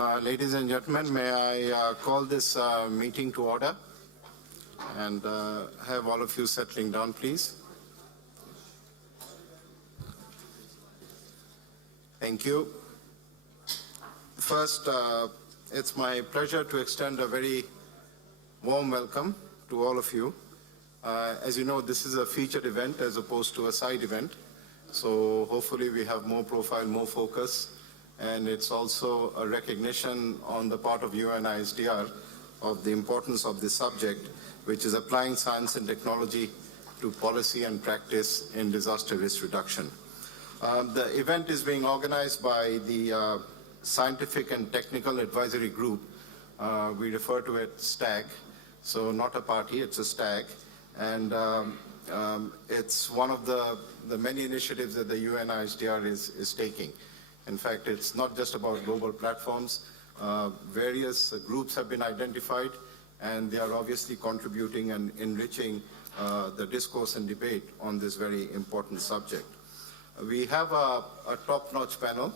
Ladies and gentlemen, may I call this meeting to order and have all of you settling down, please. Thank you. First, it's my pleasure to extend a very warm welcome to all of you. As you know, this is a featured event as opposed to a side event. So hopefully we have more profile, more focus. And it's also a recognition on the part of UNISDR of the importance of this subject, which is applying science and technology to policy and practice in disaster risk reduction. The event is being organized by the Scientific and Technical Advisory Group. We refer to it STAG, so not a party, it's a STAG. And it's one of the many initiatives that the UNISDR is taking. In fact, it's not just about global platforms. Various groups have been identified, and they are obviously contributing and enriching the discourse and debate on this very important subject. We have a top-notch panel.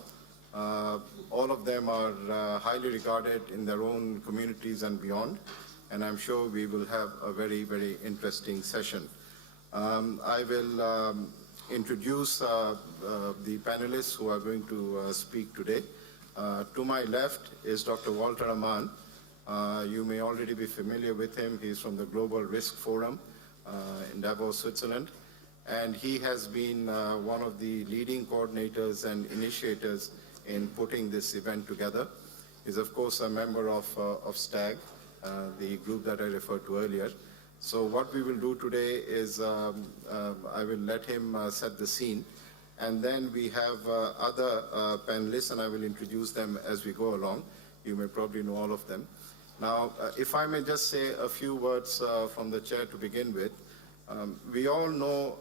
All of them are highly regarded in their own communities and beyond, and I'm sure we will have a very, very interesting session. I will introduce the panelists who are going to speak today. To my left is Dr. Walter Amann. You may already be familiar with him. He's from the Global Risk Forum in Davos, Switzerland. And he has been one of the leading coordinators and initiators in putting this event together. He's, of course, a member of STAG, the group that I referred to earlier. So what we will do today is I will let him set the scene, and then we have other panelists, and I will introduce them as we go along. You may probably know all of them. Now, if I may just say a few words from the chair to begin with. We all know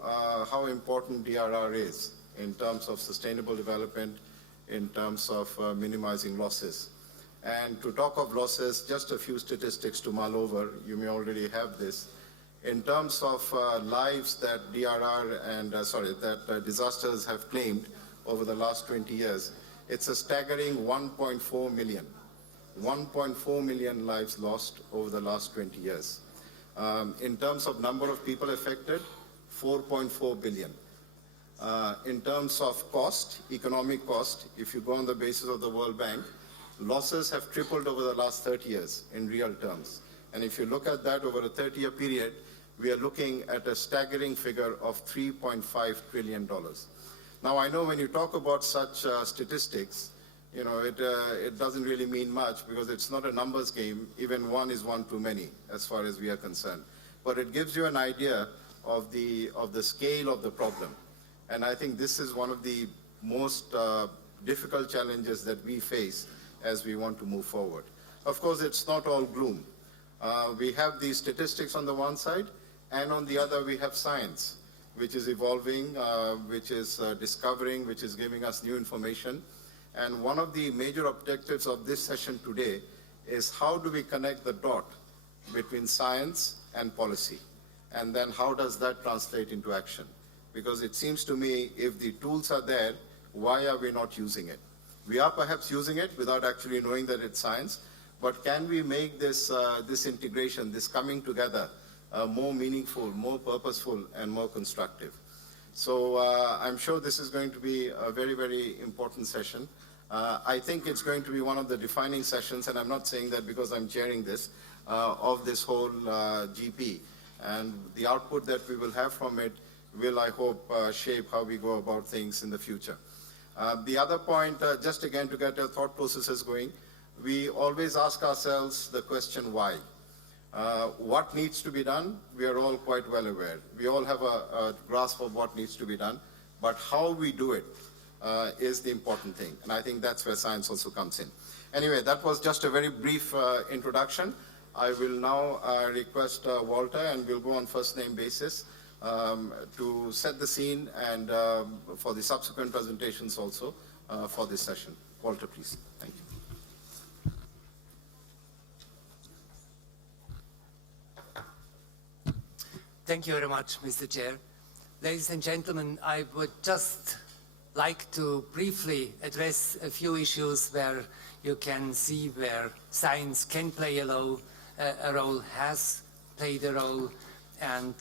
how important DRR is in terms of sustainable development, in terms of minimizing losses. And to talk of losses, just a few statistics to mull over. You may already have this. In terms of lives that DRR and, that disasters have claimed over the last 20 years, it's a staggering 1.4 million. 1.4 million lives lost over the last 20 years. In terms of number of people affected, 4.4 billion. In terms of cost, economic cost, if you go on the basis of the World Bank, losses have tripled over the last 30 years in real terms. And if you look at that over a 30-year period, we are looking at a staggering figure of $3.5 trillion. Now, I know when you talk about such statistics, you know, it doesn't really mean much because it's not a numbers game. Even one is one too many as far as we are concerned. But it gives you an idea of the scale of the problem. And I think this is one of the most difficult challenges that we face as we want to move forward. Of course, it's not all gloom. We have these statistics on the one side, and on the other we have science, which is evolving, which is discovering, which is giving us new information. And one of the major objectives of this session today is how do we connect the dot between science and policy? And then how does that translate into action? Because it seems to me if the tools are there, why are we not using it? We are perhaps using it without actually knowing that it's science, but can we make this, this integration, this coming together, more meaningful, more purposeful, and more constructive? So I'm sure this is going to be a very, very important session. I think it's going to be one of the defining sessions, and I'm not saying that because I'm chairing this, of this whole GP. And the output that we will have from it will, I hope, shape how we go about things in the future. The other point, just again to get our thought processes going, we always ask ourselves the question why. What needs to be done, we are all quite well aware. We all have a grasp of what needs to be done, but how we do it is the important thing. And I think that's where science also comes in. Anyway, that was just a very brief introduction. I will now request Walter, and we'll go on first name basis, to set the scene and for the subsequent presentations also for this session. Walter, please. Thank you. Thank you very much, Mr. Chair. Ladies and gentlemen, I would just like to briefly address a few issues where you can see where science can play a role, has played a role, and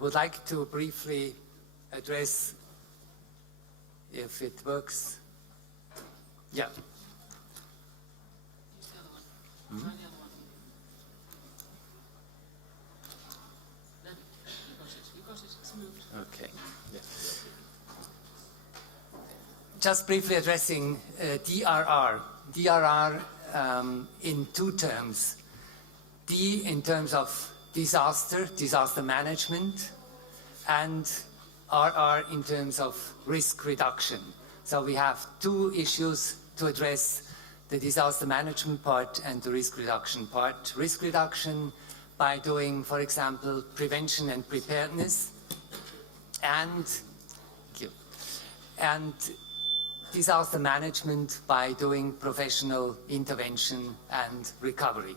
would like to briefly address, if it works. Yeah. Mm-hmm. Okay. Yes. Just briefly addressing DRR. DRR in two terms. D in terms of disaster management, and RR in terms of risk reduction. So we have two issues to address: the disaster management part and the risk reduction part. Risk reduction by doing, for example, prevention and preparedness, and disaster management by doing professional intervention and recovery.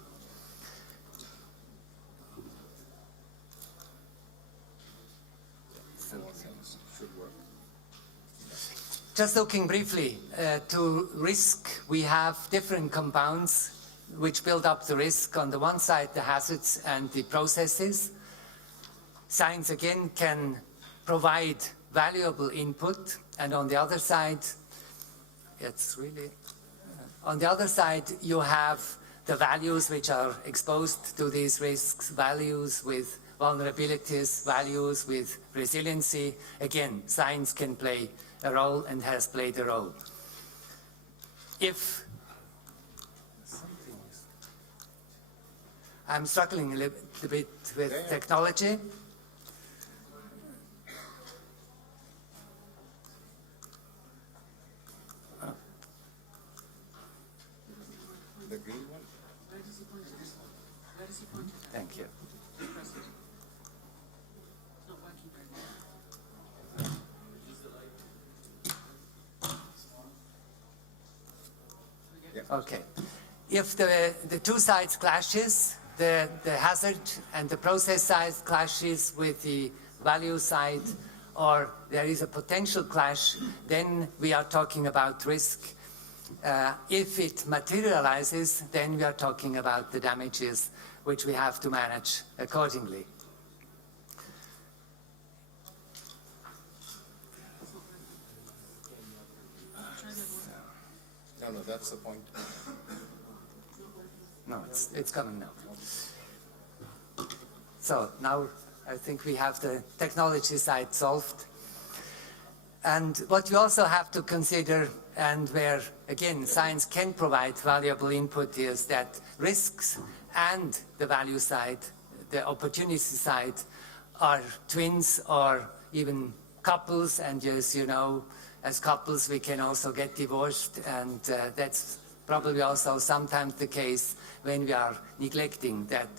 Just looking briefly to risk, we have different compounds which build up the risk. On the one side, the hazards and the processes. Science again can provide valuable input, and on the other side, on the other side, you have the values which are exposed to these risks, values with vulnerabilities, values with resiliency. Again, science can play a role and has played a role. I'm struggling a little bit with technology. The green one? Thank you. Okay. If the two sides clashes, the hazard and the process side clashes with the value side, or there is a potential clash, then we are talking about risk. If it materializes, then we are talking about the damages which we have to manage accordingly. No, that's the point. No, it's coming now. So now I think we have the technology side solved. And what you also have to consider, and where, again, science can provide valuable input, is that risks and the value side, the opportunity side, are twins or even couples. And as you know, as couples, we can also get divorced, and that's probably also sometimes the case when we are neglecting that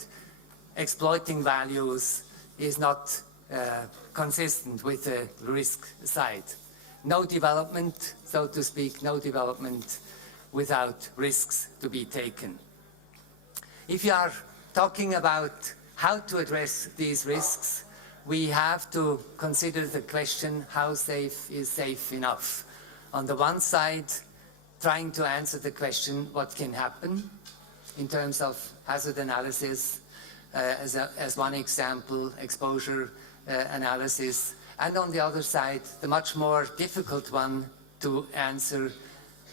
exploiting values is not consistent with the risk side. No development, so to speak, no development without risks to be taken. If you are talking about how to address these risks, we have to consider the question, how safe is safe enough? On the one side, trying to answer the question, what can happen in terms of hazard analysis, as one example, exposure analysis, and on the other side, the much more difficult one to answer,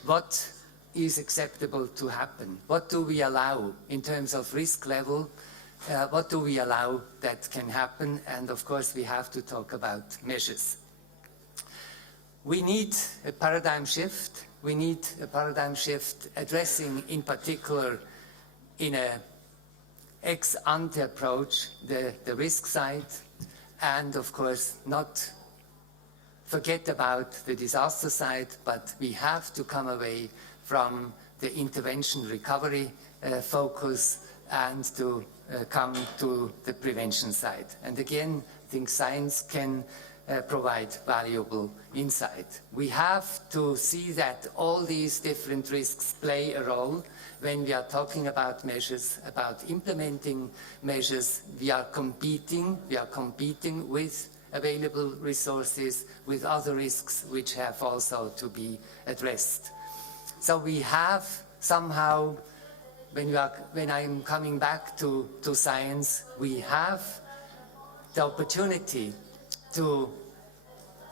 what is acceptable to happen? What do we allow in terms of risk level? What do we allow that can happen? And of course, we have to talk about measures. We need a paradigm shift. We need a paradigm shift addressing, in particular, in an ex-ante approach, the risk side, and of course, not forget about the disaster side, but we have to come away from the intervention recovery focus and to come to the prevention side. And again, I think science can provide valuable insight. We have to see that all these different risks play a role when we are talking about measures, about implementing measures. We are competing with available resources with other risks which have also to be addressed. So we have somehow, when I'm coming back to science, we have the opportunity to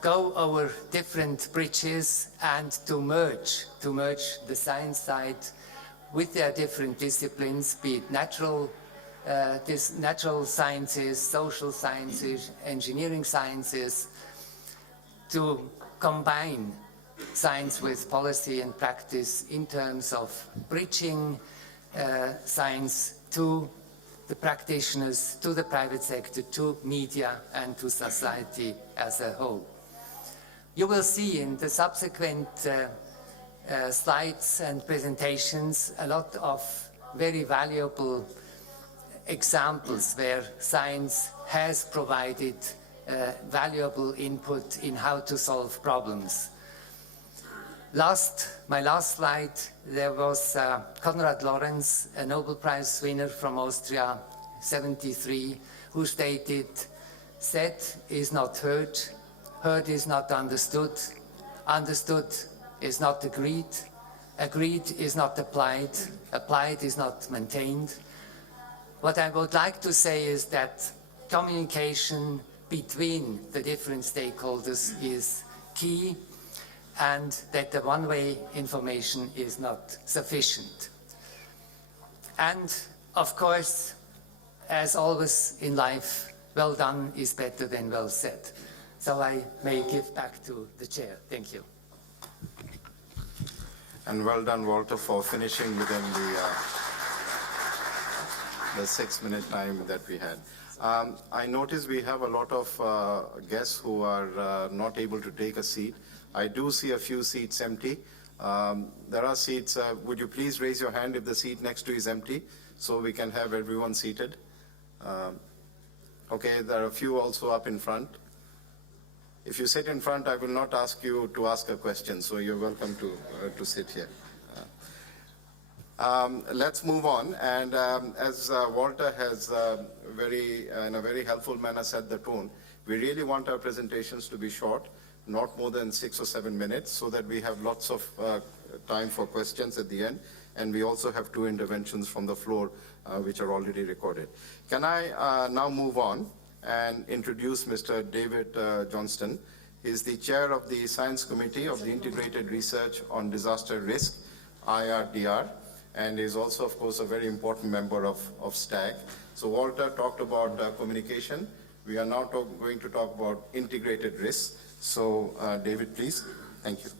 go over different bridges and to merge the science side with their different disciplines, be it natural sciences, social sciences, engineering sciences, to combine science with policy and practice in terms of bridging science to the practitioners, to the private sector, to media, and to society as a whole. You will see in the subsequent slides and presentations a lot of very valuable examples where science has provided valuable input in how to solve problems. My last slide, there was Konrad Lorenz, a Nobel Prize winner from Austria, 1973, who stated, "Said is not heard, heard is not understood, understood is not agreed, agreed is not applied, applied is not maintained." What I would like to say is that communication between the different stakeholders is key, and that the one-way information is not sufficient. And of course, as always in life, well done is better than well said. So I may give back to the chair. Thank you. And well done, Walter, for finishing within the 6-minute time that we had. I notice we have a lot of guests who are not able to take a seat. I do see a few seats empty. There are seats. Would you please raise your hand if the seat next to you is empty, so we can have everyone seated? Okay, there are a few also up in front. If you sit in front, I will not ask you to ask a question, so you're welcome to sit here. Let's move on. And as Walter has in a very helpful manner set the tone, we really want our presentations to be short, not more than 6 or 7 minutes, so that we have lots of time for questions at the end. And we also have 2 interventions from the floor, which are already recorded. Can I now move on and introduce Mr. David Johnston. He's the chair of the Science Committee of the Integrated Research on Disaster Risk, IRDR, and is also, of course, a very important member of STAG. So Walter talked about communication. We are now going to talk about integrated risk. So David, please. Thank you.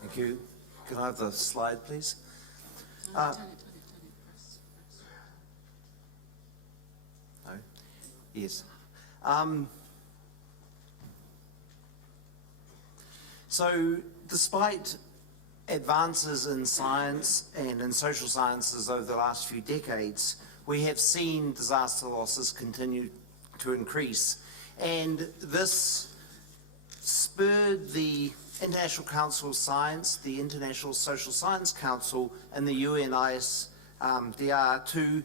Thank you. Can I have the slide, please? Turn it first. No? Yes. So despite advances in science and in social sciences over the last few decades, we have seen disaster losses continue to increase. And this spurred the International Council of Science, the International Social Science Council, and the UNISDR to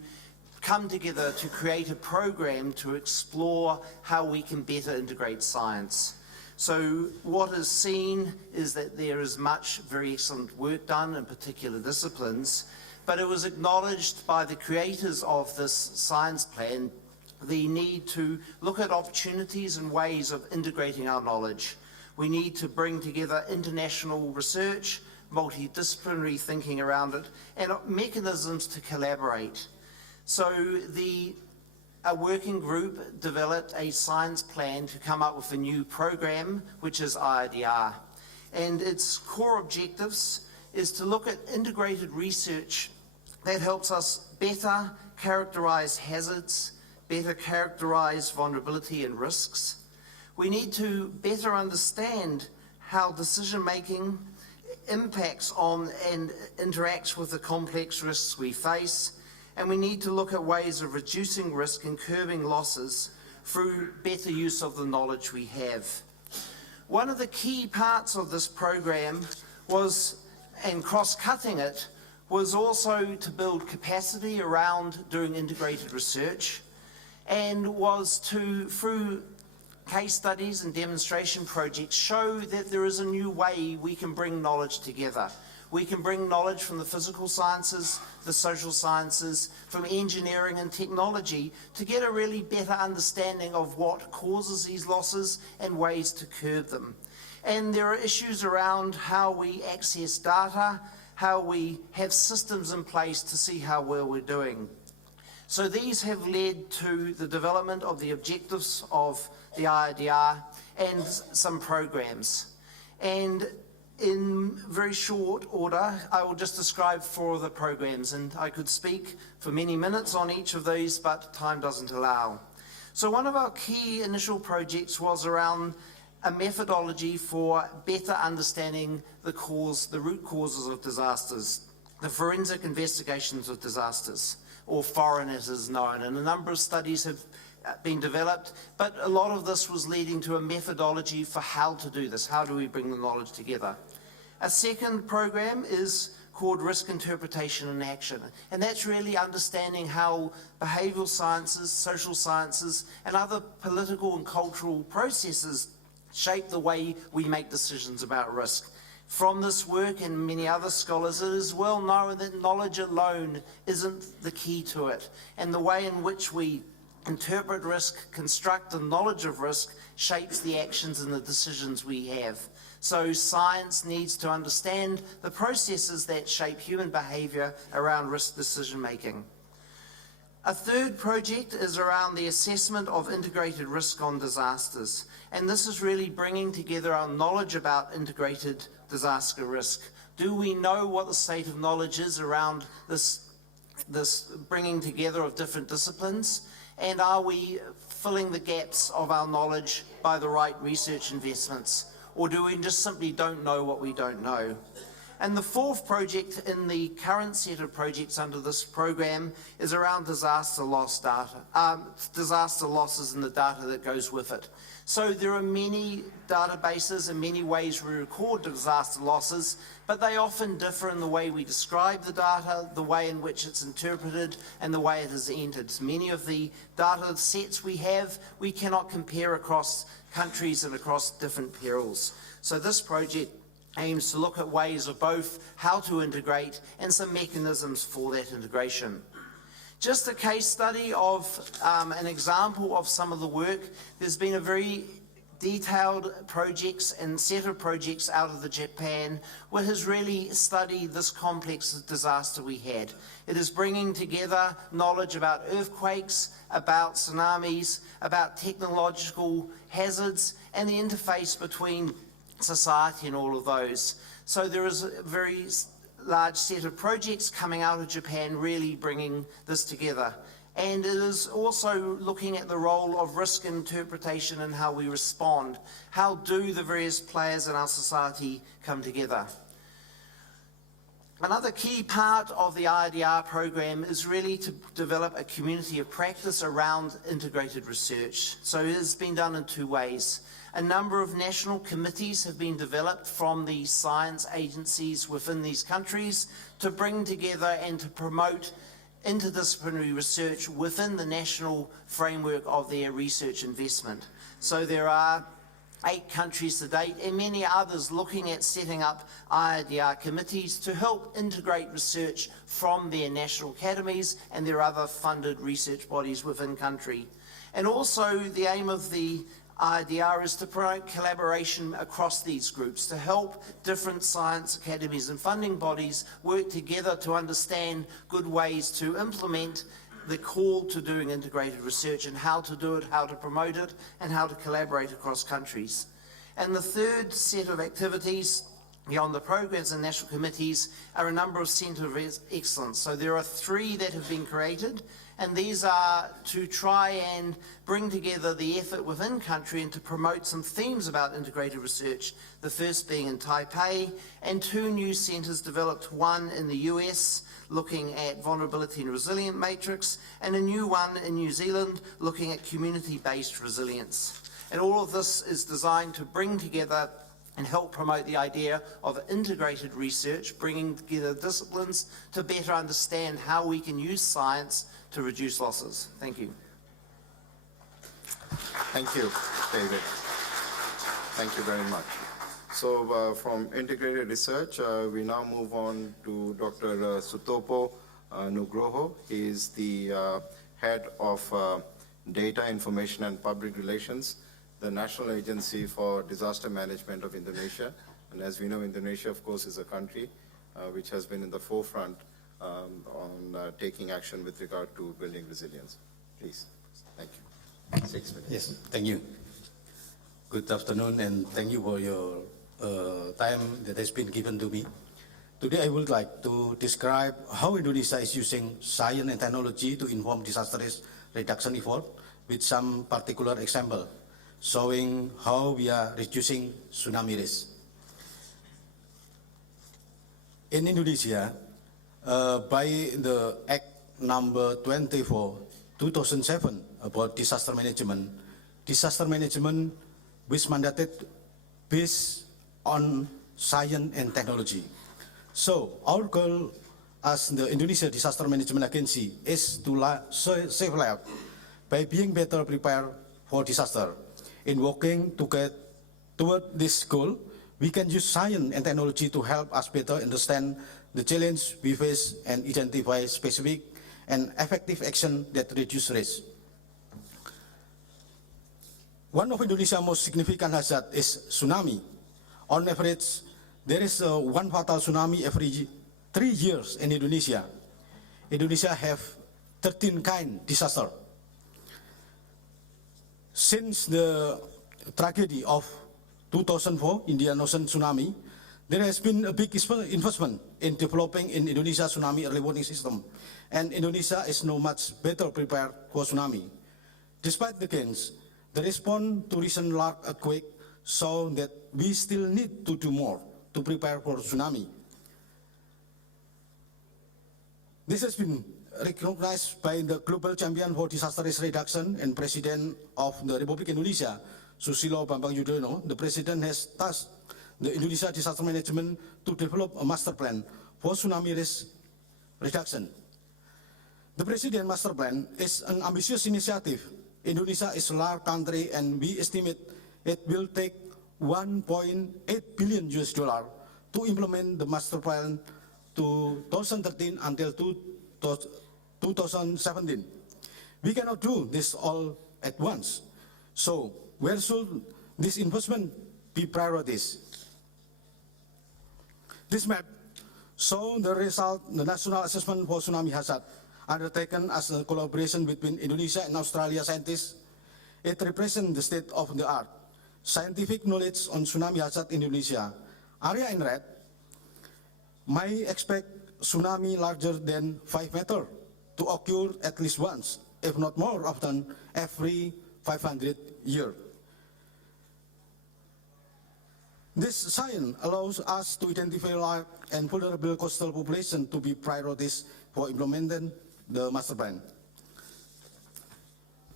come together to create a program to explore how we can better integrate science. So what is seen is that there is much very excellent work done in particular disciplines, but it was acknowledged by the creators of this science plan the need to look at opportunities and ways of integrating our knowledge. We need to bring together international research, multidisciplinary thinking around it, and mechanisms to collaborate. So a working group developed a science plan to come up with a new program, which is IRDR. And its core objectives is to look at integrated research that helps us better characterize hazards, better characterize vulnerability and risks. We need to better understand how decision-making impacts on and interacts with the complex risks we face, and we need to look at ways of reducing risk and curbing losses through better use of the knowledge we have. One of the key parts of this program was, and cross-cutting it, was also to build capacity around doing integrated research, and was to, through case studies and demonstration projects show that there is a new way we can bring knowledge together. We can bring knowledge from the physical sciences, the social sciences, from engineering and technology to get a really better understanding of what causes these losses and ways to curb them. And there are issues around how we access data, how we have systems in place to see how well we're doing. So these have led to the development of the objectives of the IRDR and some programs. And in very short order, I will just describe 4 of the programs, and I could speak for many minutes on each of these, but time doesn't allow. So one of our key initial projects was around a methodology for better understanding the root causes of disasters, the forensic investigations of disasters, or FOREN as is known. And a number of studies have been developed, but a lot of this was leading to a methodology for how to do this. How do we bring the knowledge together? A second program is called Risk Interpretation and Action, and that's really understanding how behavioral sciences, social sciences, and other political and cultural processes shape the way we make decisions about risk. From this work and many other scholars, it is well known that knowledge alone isn't the key to it, and the way in which we interpret risk, construct the knowledge of risk, shapes the actions and the decisions we have. So science needs to understand the processes that shape human behavior around risk decision making. A third project is around the assessment of integrated risk on disasters. And this is really bringing together our knowledge about integrated disaster risk. Do we know what the state of knowledge is around this bringing together of different disciplines? And are we filling the gaps of our knowledge by the right research investments? Or do we just simply don't know what we don't know? And the fourth project in the current set of projects under this program is around disaster loss data, disaster losses and the data that goes with it. So there are many databases and many ways we record disaster losses, but they often differ in the way we describe the data, the way in which it's interpreted, and the way it is entered. Many of the data sets we have, we cannot compare across countries and across different perils. So this project aims to look at ways of both how to integrate and some mechanisms for that integration. Just a case study of an example of some of the work. There's been a very detailed projects and set of projects out of Japan which has really studied this complex disaster we had. It is bringing together knowledge about earthquakes, about tsunamis, about technological hazards, and the interface between society and all of those. So there is a very large set of projects coming out of Japan really bringing this together. And it is also looking at the role of risk interpretation and how we respond. How do the various players in our society come together? Another key part of the IRDR program is really to develop a community of practice around integrated research. So it has been done in 2 ways. A number of national committees have been developed from the science agencies within these countries to bring together and to promote interdisciplinary research within the national framework of their research investment. So there are 8 countries to date and many others looking at setting up IRDR committees to help integrate research from their national academies and their other funded research bodies within country. And also the aim of the IRDR is to promote collaboration across these groups to help different science academies and funding bodies work together to understand good ways to implement the call to doing integrated research and how to do it, how to promote it, and how to collaborate across countries. And the third set of activities beyond the programs and national committees are a number of centres of excellence. So there are 3 that have been created, and these are to try and bring together the effort within country and to promote some themes about integrated research, the first being in Taipei, and 2 new centres developed, one in the US looking at vulnerability and resilient matrix, and a new one in New Zealand looking at community-based resilience. And all of this is designed to bring together and help promote the idea of integrated research, bringing together disciplines to better understand how we can use science to reduce losses. Thank you. Thank you, David. Thank you very much. So from integrated research, we now move on to Dr. Sutopo Nugroho. He is the head of Data, Information and Public Relations, the National Agency for Disaster Management of Indonesia. And as we know, Indonesia, of course, is a country which has been in the forefront on taking action with regard to building resilience. Please. Thank you. 6 minutes. Yes, thank you. Good afternoon, and thank you for your time that has been given to me. Today, I would like to describe how Indonesia is using science and technology to inform disaster risk reduction effort with some particular example, showing how we are reducing tsunami risk. In Indonesia, by the Act number 24, 2007 about disaster management was mandated based on science and technology. So our goal as the Indonesia Disaster Management Agency is to save lives by being better prepared for disaster. In working to get toward this goal, we can use science and technology to help us better understand the challenge we face and identify specific and effective action that reduce risk. One of Indonesia's most significant hazards is tsunami. On average, there is one fatal tsunami every 3 years in Indonesia. Indonesia have 13 kind of disaster. Since the tragedy of 2004 Indian Ocean tsunami, there has been a big investment in developing in Indonesia tsunami early warning system, and Indonesia is now much better prepared for tsunami. Despite the gains, the response to recent large earthquake show that we still need to do more to prepare for tsunami. This has been recognized by the Global Champion for Disaster Risk Reduction and President of the Republic of Indonesia, Susilo Bambang Yudhoyono. The President has tasked the Indonesia Disaster Management to develop a master plan for tsunami risk reduction. The President Master Plan is an ambitious initiative. Indonesia is a large country, and we estimate it will take $1.8 billion to implement the master plan 2013 until 2017. We cannot do this all at once. So where should this investment be prioritized? This map shows the result, the National Assessment for Tsunami Hazard, undertaken as a collaboration between Indonesia and Australia scientists. It represents the state of the art scientific knowledge on tsunami hazard in Indonesia. Area in red may expect tsunami larger than 5 meters to occur at least once, if not more often, every 500 years. This science allows us to identify large and vulnerable coastal population to be priorities for implementing the master plan.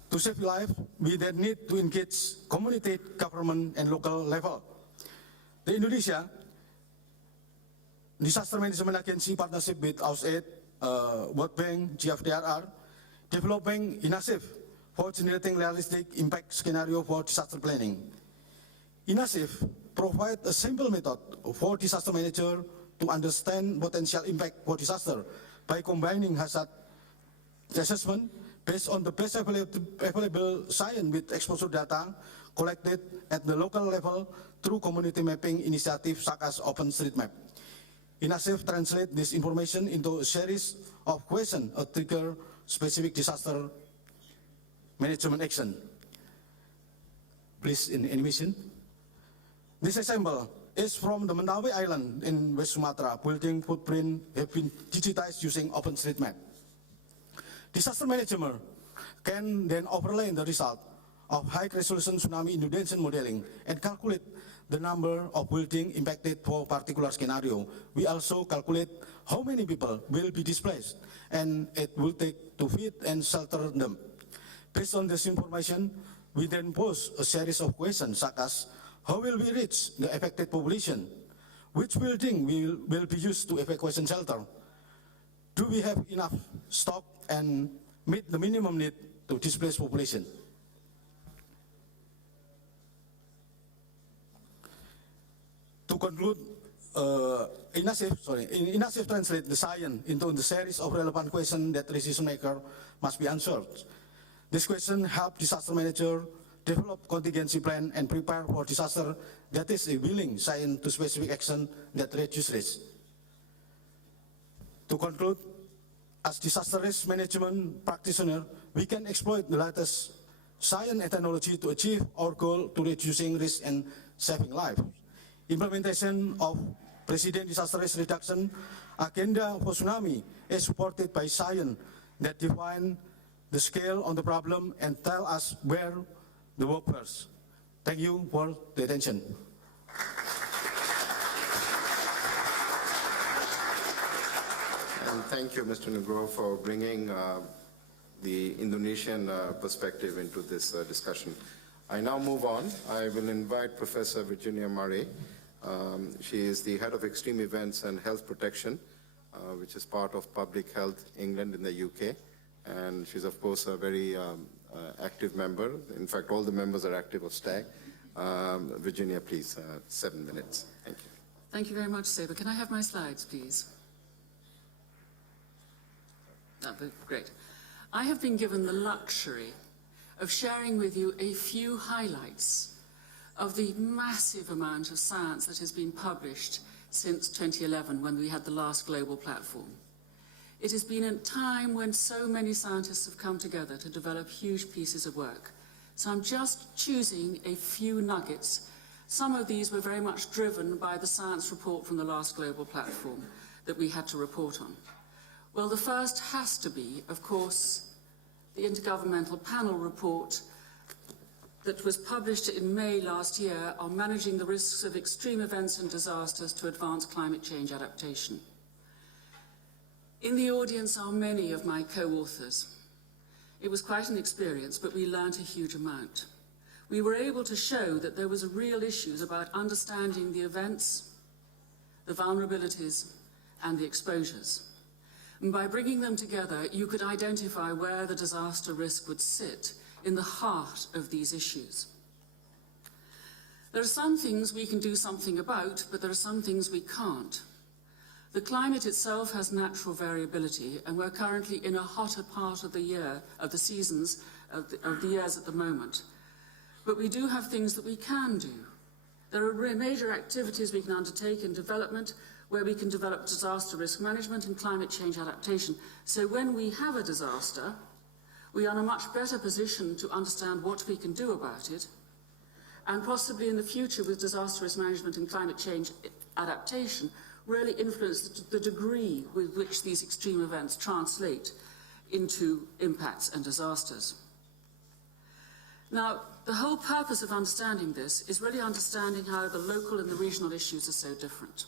To save life, we then need to engage community, government, and local level. The Indonesia Disaster Management Agency partnership with USAID, World Bank, DRR, developing initiative for generating realistic impact scenario for disaster planning. Initiative provide a simple method for disaster manager to understand potential impact for disaster by combining hazard assessment based on the best available science with exposure data collected at the local level through community mapping initiatives such as OpenStreetMap. Initiative translate this information into a series of questions to trigger specific disaster management action. Please, in animation. This example is from the Mentawai Island in West Sumatra. Building footprint have been digitized using OpenStreetMap. Disaster management can then overlay the result of high-resolution tsunami inundation modeling and calculate the number of buildings impacted for particular scenario. We also calculate how many people will be displaced and it will take to feed and shelter them. Based on this information, we then pose a series of questions such as how will we reach the affected population? Which building will be used to evacuation shelter? Do we have enough stock and meet the minimum need to displace population? To conclude, Ignatius translate the science into the series of relevant questions that decision maker must be answered. This question help disaster manager develop contingency plan and prepare for disaster that is a willing science to specific action that reduce risk. To conclude, as disaster risk management practitioner, we can exploit the latest science and technology to achieve our goal to reducing risk and saving lives. Implementation of President Disaster Risk Reduction Agenda for Tsunami is supported by science that define the scale of the problem and tell us where the work first. Thank you for the attention. And thank you, Mr. Nugroho, for bringing the Indonesian perspective into this discussion. I now move on. I will invite Professor Virginia Murray. She is the head of extreme events and health protection, which is part of Public Health England in the UK. And she's, of course, a very active member. In fact, all the members are active of STAG. Virginia, please, 7 minutes. Thank you. Thank you very much, Saber. Can I have my slides, please? That'd be great. I have been given the luxury of sharing with you a few highlights of the massive amount of science that has been published since 2011, when we had the last global platform. It has been a time when so many scientists have come together to develop huge pieces of work. So I'm just choosing a few nuggets. Some of these were very much driven by the science report from the last global platform that we had to report on. Well, the first has to be, of course, the Intergovernmental Panel report that was published in May last year on managing the risks of extreme events and disasters to advance climate change adaptation. In the audience are many of my co-authors. It was quite an experience, but we learned a huge amount. We were able to show that there was real issues about understanding the events, the vulnerabilities, and the exposures. And by bringing them together, you could identify where the disaster risk would sit in the heart of these issues. There are some things we can do something about, but there are some things we can't. The climate itself has natural variability, and we're currently in a hotter part of the year, of the seasons, of the years at the moment. But we do have things that we can do. There are major activities we can undertake in development where we can develop disaster risk management and climate change adaptation. So when we have a disaster, we are in a much better position to understand what we can do about it, and possibly in the future with disaster risk management and climate change adaptation, really influence the degree with which these extreme events translate into impacts and disasters. Now, the whole purpose of understanding this is really understanding how the local and the regional issues are so different.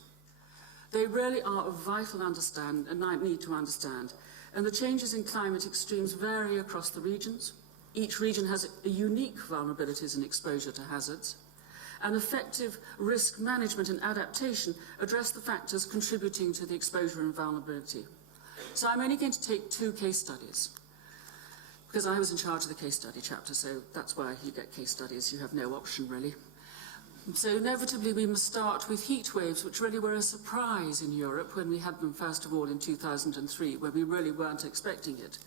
They really are of vital need to understand. And the changes in climate extremes vary across the regions. Each region has a unique vulnerabilities and exposure to hazards. And effective risk management and adaptation address the factors contributing to the exposure and vulnerability. So I'm only going to take 2 case studies, because I was in charge of the case study chapter, so that's why you get case studies. You have no option, really. So inevitably we must start with heat waves, which really were a surprise in Europe when we had them first of all in 2003, where we really weren't expecting it.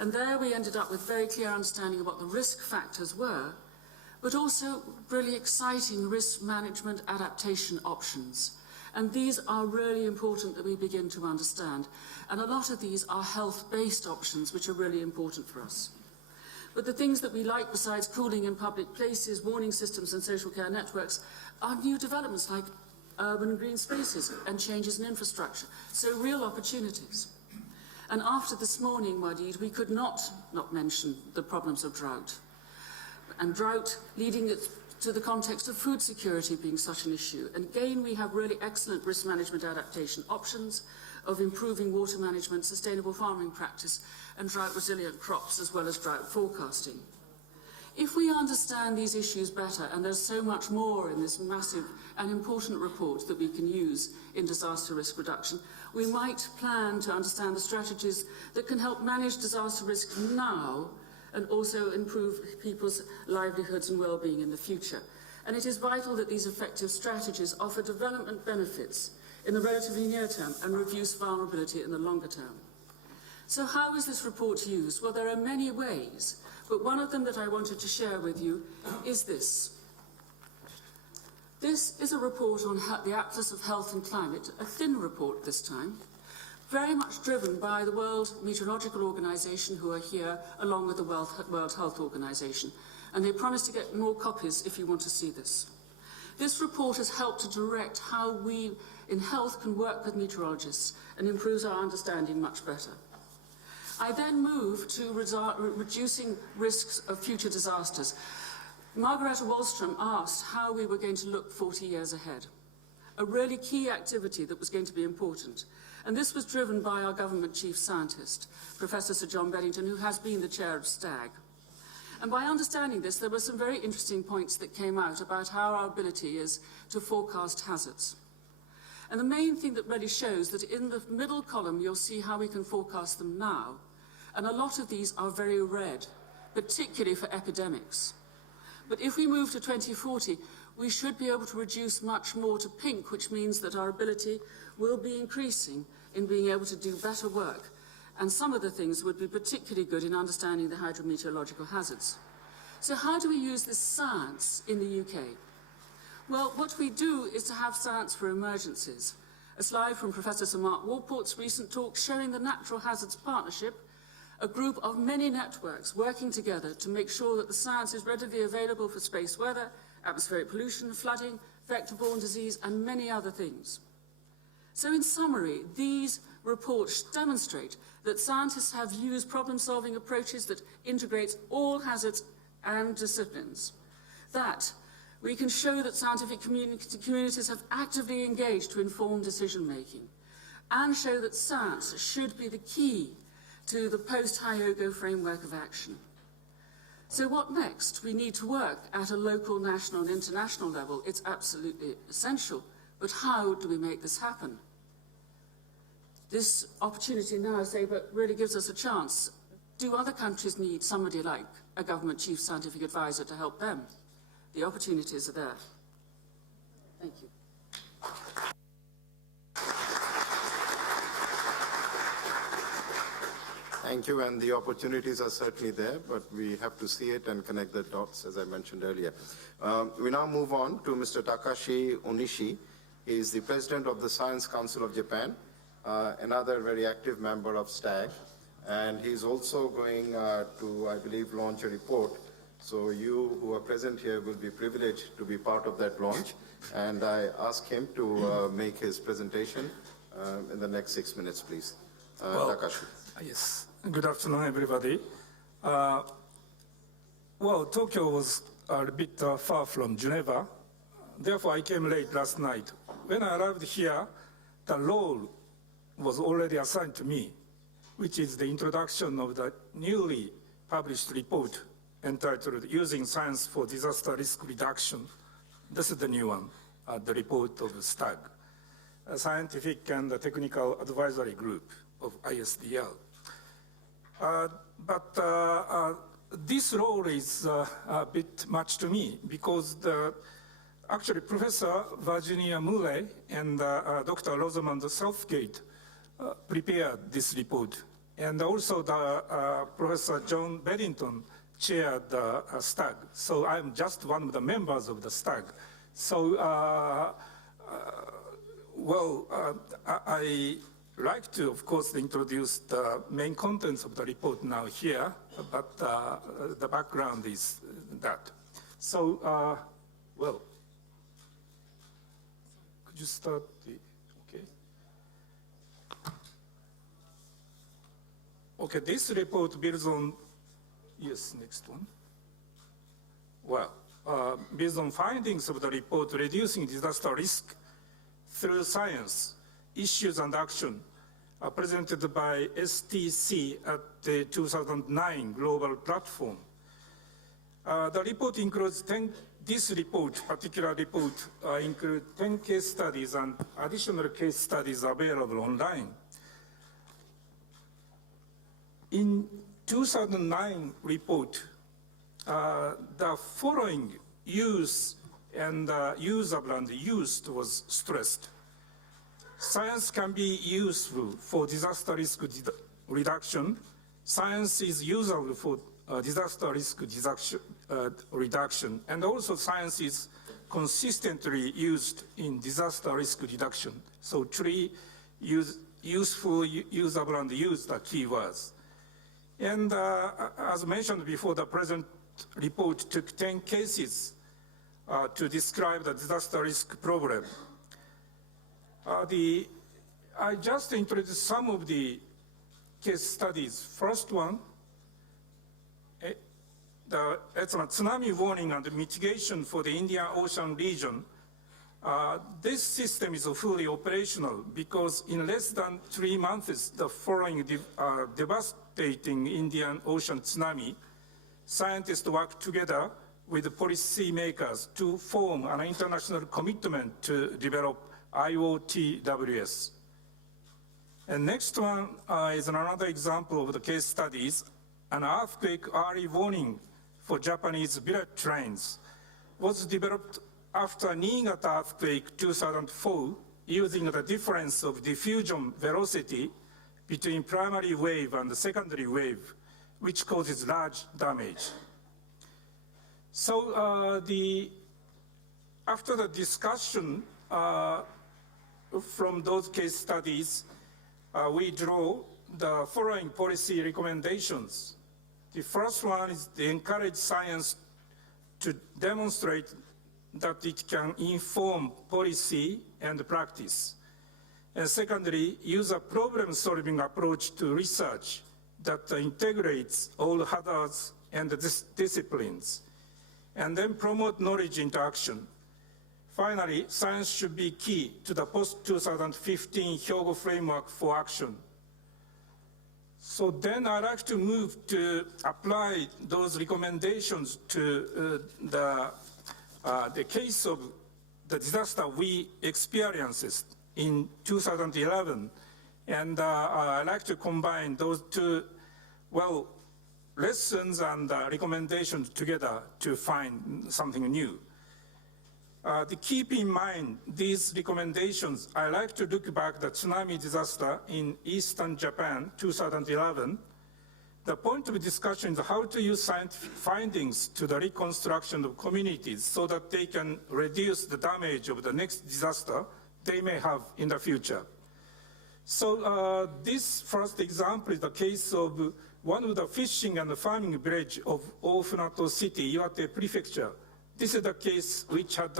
And there we ended up with very clear understanding of what the risk factors were, but also really exciting risk management adaptation options. And these are really important that we begin to understand. And a lot of these are health-based options, which are really important for us. But the things that we like besides cooling in public places, warning systems and social care networks are new developments like urban green spaces and changes in infrastructure. So real opportunities. And after this morning, Wadid, we could not mention the problems of drought. And drought leading it to the context of food security being such an issue. And again, we have really excellent risk management adaptation options of improving water management, sustainable farming practice, and drought-resilient crops, as well as drought forecasting. If we understand these issues better, and there's so much more in this massive and important report that we can use in disaster risk reduction, we might plan to understand the strategies that can help manage disaster risk now and also improve people's livelihoods and well-being in the future. and it is vital that these effective strategies offer development benefits in the relatively near term and reduce vulnerability in the longer term. So how is this report used? Well, there are many ways, but one of them that I wanted to share with you is this. This is a report on the Atlas of Health and Climate, a thin report this time, very much driven by the World Meteorological Organization, who are here, along with the World Health Organization. And they promise to get more copies if you want to see this. This report has helped to direct how we in health can work with meteorologists and improves our understanding much better. I then move to reducing risks of future disasters. Margareta Wallström asked how we were going to look 40 years ahead, a really key activity that was going to be important. And this was driven by our government chief scientist, Professor Sir John Beddington, who has been the chair of STAG. And by understanding this, there were some very interesting points that came out about how our ability is to forecast hazards. And the main thing that really shows that in the middle column, you'll see how we can forecast them now. And a lot of these are very red, particularly for epidemics. But if we move to 2040, we should be able to reduce much more to pink, which means that our ability will be increasing in being able to do better work. And some of the things would be particularly good in understanding the hydrometeorological hazards. So how do we use this science in the UK? Well, what we do is to have science for emergencies. A slide from Professor Sir Mark Warport's recent talk showing the Natural Hazards Partnership, a group of many networks working together to make sure that the science is readily available for space weather, atmospheric pollution, flooding, vector-borne disease, and many other things. So in summary, these reports demonstrate that scientists have used problem-solving approaches that integrate all hazards and disciplines. That we can show that scientific communities have actively engaged to inform decision-making, and show that science should be the key to the post-Hyogo framework of action. So what next? We need to work at a local, national, and international level. It's absolutely essential. But how do we make this happen? This opportunity now, I say, but really gives us a chance. Do other countries need somebody like a government chief scientific advisor to help them? The opportunities are there. Thank you. Thank you, and the opportunities are certainly there, but we have to see it and connect the dots, as I mentioned earlier. We now move on to Mr. Takashi Onishi. He is the president of the Science Council of Japan, another very active member of STAG, and he's also going to, I believe, launch a report. So you who are present here will be privileged to be part of that launch, and I ask him to make his presentation in the next 6 minutes, please. Takashi. Yes. Good afternoon, everybody. Well, Tokyo was a bit far from Geneva. Therefore, I came late last night. When I arrived here, the role was already assigned to me, which is the introduction of the newly published report entitled Using Science for Disaster Risk Reduction. This is the new one, the report of STAG, a scientific and technical advisory group of ISDL. But this role is a bit much to me because actually Professor Virginia Murray and Dr. Rosamund Southgate prepared this report. And also Professor John Beddington chaired the STAG. So I'm just one of the members of the STAG. So, I like to, of course, introduce the main contents of the report now here, but the background is that. So, well, could you start the, okay. Okay, this report builds on, yes, next one. Well, based on findings of the report, reducing disaster risk through science, issues and action presented by STC at the 2009 global platform. The report includes this report, particular report, includes 10 case studies and additional case studies available online. In 2009 report, the following use and usable and used was stressed. Science can be useful for disaster risk reduction. Science is usable for disaster risk reduction, and also science is consistently used in disaster risk reduction. So three useful, usable, and used are keywords. And as mentioned before, the present report took 10 cases to describe the disaster risk problem. I just introduced some of the case studies. First one, it's a tsunami warning and mitigation for the Indian Ocean region. This system is fully operational because in less than 3 months, the following devastating Indian Ocean tsunami, scientists worked together with the policymakers to form an international commitment to develop IOTWS. And next one is another example of the case studies, an earthquake early warning for Japanese bullet trains was developed after Niigata earthquake 2004 using the difference of diffusion velocity between primary wave and the secondary wave, which causes large damage. So after the discussion from those case studies, we draw the following policy recommendations. The first one is to encourage science to demonstrate that it can inform policy and practice. And secondly, use a problem-solving approach to research that integrates all hazards and disciplines, and then promote knowledge interaction. Finally, science should be key to the post-2015 Hyogo framework for action. So then I'd like to move to apply those recommendations to the case of the disaster we experienced in 2011. And I'd like to combine those two, lessons and recommendations together to find something new. To keep in mind these recommendations, I like to look back the tsunami disaster in eastern Japan, 2011. The point of discussion is how to use scientific findings to the reconstruction of communities so that they can reduce the damage of the next disaster they may have in the future. So this first example is the case of one of the fishing and farming village of Miyako City, Iwate Prefecture. This is the case which had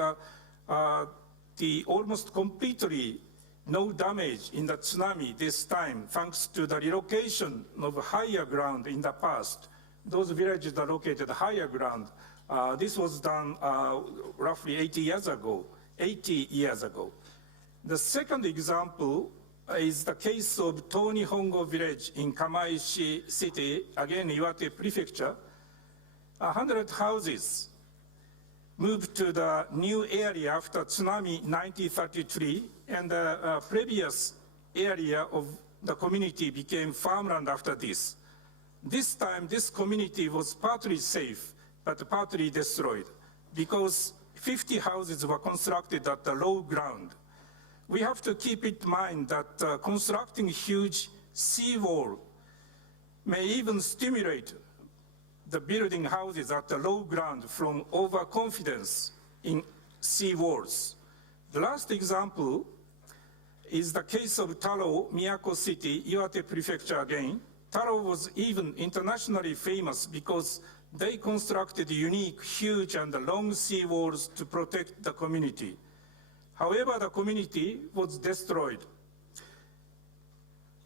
the almost completely no damage in the tsunami this time, thanks to the relocation of higher ground in the past. Those villages are located higher ground. This was done roughly 80 years ago. The second example is the case of Tonihongo village in Kamaishi City, again Iwate Prefecture. 100 houses moved to the new area after tsunami 1933, and the previous area of the community became farmland after this. This time, this community was partly safe, but partly destroyed, because 50 houses were constructed at the low ground. We have to keep in mind that constructing huge seawall may even stimulate the building houses at the low ground from overconfidence in sea walls. The last example is the case of Taro, Miyako City, Iwate Prefecture again. Taro was even internationally famous because they constructed unique, huge, and long sea walls to protect the community. However, the community was destroyed,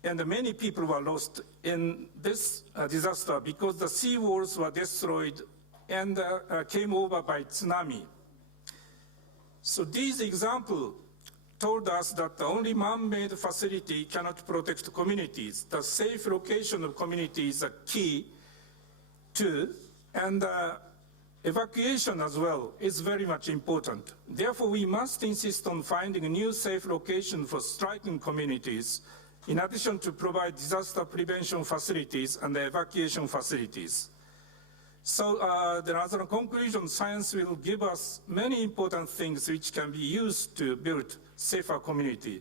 and many people were lost in this disaster because the sea walls were destroyed and came over by tsunami. So these examples told us that the only man-made facility cannot protect communities. The safe location of communities is a key too, and evacuation as well is very much important. Therefore, we must insist on finding a new safe location for striking communities, in addition to provide disaster prevention facilities and evacuation facilities. So then as a conclusion, science will give us many important things which can be used to build safer community.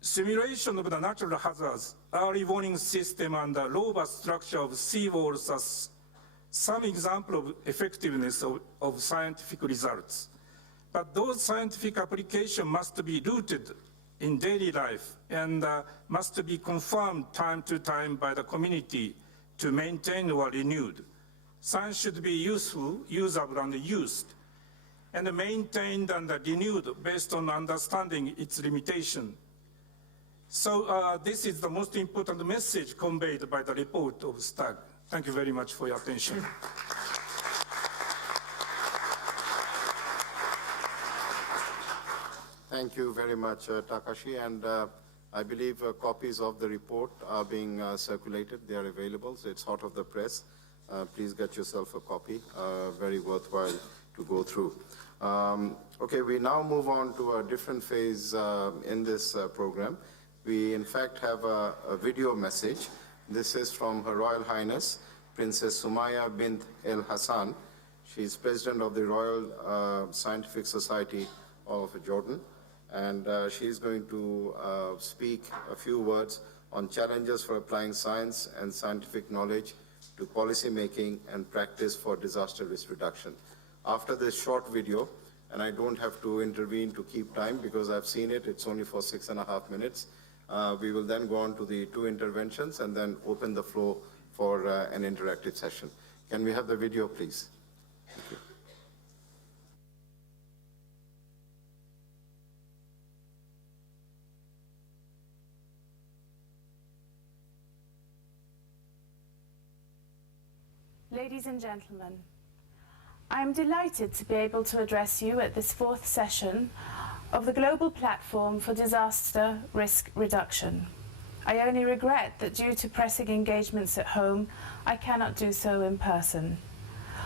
Simulation of the natural hazards, early warning system, and the robust structure of seawalls as some example of effectiveness of scientific results. But those scientific applications must be rooted in daily life and must be confirmed time to time by the community to maintain or renewed. Science should be useful, usable, and used, and maintained and renewed based on understanding its limitation. So this is the most important message conveyed by the report of STAG. Thank you very much for your attention. Thank you very much, Takashi. And I believe copies of the report are being circulated. They are available, so it's hot off the press. Please get yourself a copy. Very worthwhile to go through. Okay, we now move on to a different phase in this program. We, in fact, have a video message. This is from Her Royal Highness, Princess Sumaya bint El Hassan. She's President of the Royal Scientific Society of Jordan. And she's going to speak a few words on challenges for applying science and scientific knowledge to policy making and practice for disaster risk reduction. After this short video, and I don't have to intervene to keep time because I've seen it, it's only for 6.5 minutes. We will then go on to the 2 interventions and then open the floor for an interactive session. Can we have the video, please? Thank you. Ladies and gentlemen, I am delighted to be able to address you at this 4th session of the Global Platform for Disaster Risk Reduction. I only regret that due to pressing engagements at home, I cannot do so in person.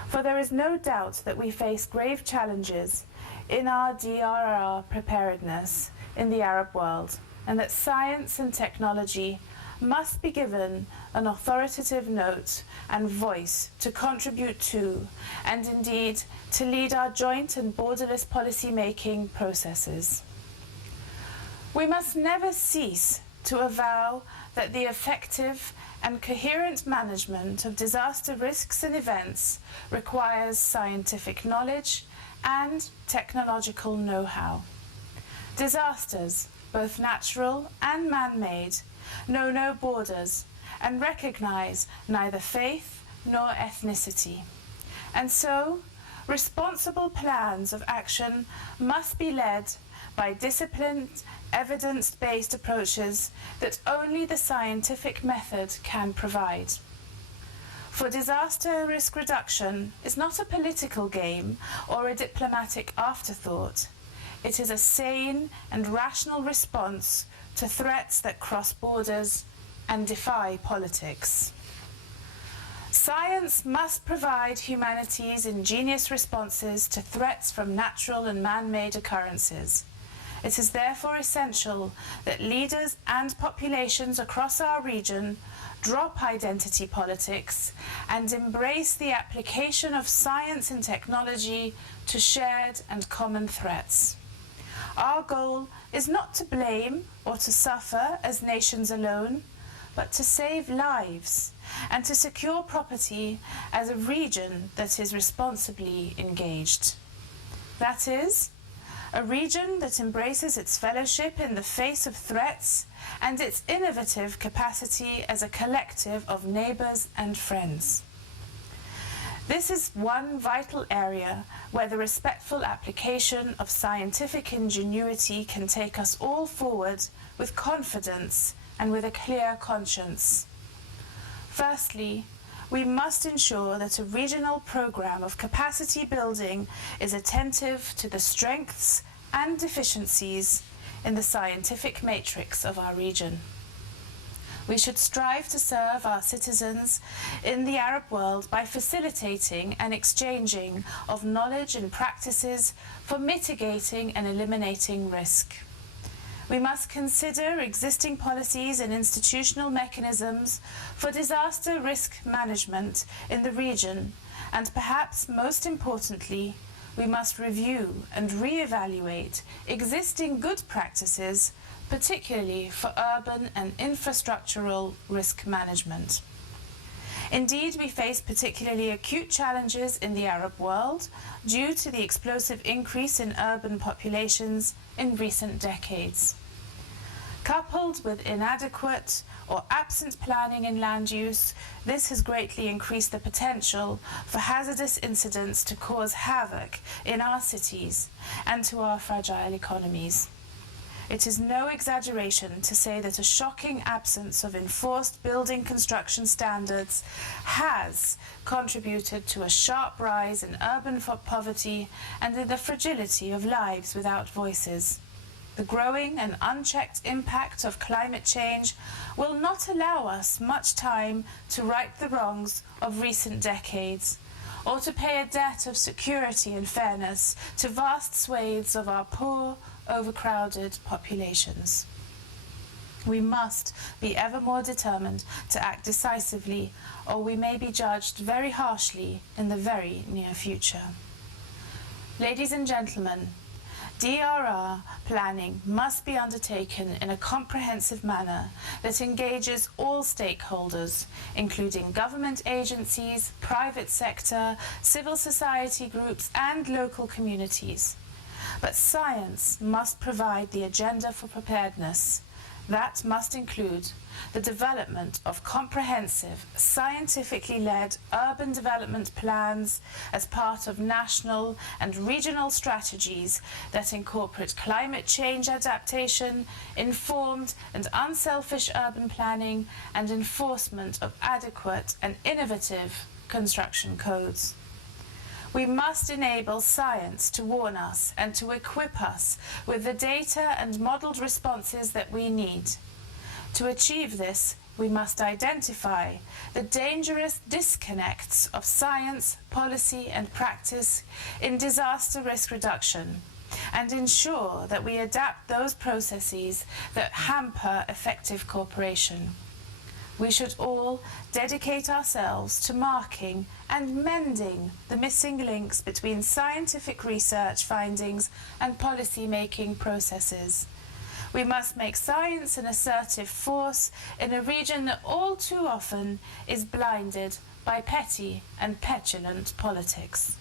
For there is no doubt that we face grave challenges in our DRR preparedness in the Arab world, and that science and technology must be given an authoritative note and voice to contribute to, and indeed to lead our joint and borderless policy-making processes. We must never cease to avow that the effective and coherent management of disaster risks and events requires scientific knowledge and technological know-how. Disasters, both natural and man-made, know no borders and recognize neither faith nor ethnicity. And so, responsible plans of action must be led by disciplined, evidence-based approaches that only the scientific method can provide. For disaster risk reduction is not a political game or a diplomatic afterthought. It is a sane and rational response to threats that cross borders and defy politics. Science must provide humanity's ingenious responses to threats from natural and man-made occurrences. It is therefore essential that leaders and populations across our region drop identity politics and embrace the application of science and technology to shared and common threats. Our goal is not to blame or to suffer as nations alone, but to save lives and to secure property as a region that is responsibly engaged. That is, a region that embraces its fellowship in the face of threats and its innovative capacity as a collective of neighbors and friends. This is one vital area where the respectful application of scientific ingenuity can take us all forward with confidence and with a clear conscience. Firstly, we must ensure that a regional program of capacity building is attentive to the strengths and deficiencies in the scientific matrix of our region. We should strive to serve our citizens in the Arab world by facilitating an exchanging of knowledge and practices for mitigating and eliminating risk. We must consider existing policies and institutional mechanisms for disaster risk management in the region, and perhaps most importantly, we must review and re-evaluate existing good practices, particularly for urban and infrastructural risk management. Indeed, we face particularly acute challenges in the Arab world due to the explosive increase in urban populations in recent decades. Coupled with inadequate or absent planning in land use, this has greatly increased the potential for hazardous incidents to cause havoc in our cities and to our fragile economies. It is no exaggeration to say that a shocking absence of enforced building construction standards has contributed to a sharp rise in urban poverty and in the fragility of lives without voices. The growing and unchecked impact of climate change will not allow us much time to right the wrongs of recent decades, or to pay a debt of security and fairness to vast swathes of our poor, overcrowded populations. We must be ever more determined to act decisively, or we may be judged very harshly in the very near future. Ladies and gentlemen, DRR planning must be undertaken in a comprehensive manner that engages all stakeholders, including government agencies, private sector, civil society groups, and local communities. But science must provide the agenda for preparedness. That must include the development of comprehensive, scientifically led urban development plans as part of national and regional strategies that incorporate climate change adaptation, informed and unselfish urban planning, and enforcement of adequate and innovative construction codes. We must enable science to warn us and to equip us with the data and modelled responses that we need. To achieve this, we must identify the dangerous disconnects of science, policy and practice in disaster risk reduction, and ensure that we adapt those processes that hamper effective cooperation. We should all dedicate ourselves to marking and mending the missing links between scientific research findings and policy-making processes. We must make science an assertive force in a region that all too often is blinded by petty and petulant politics.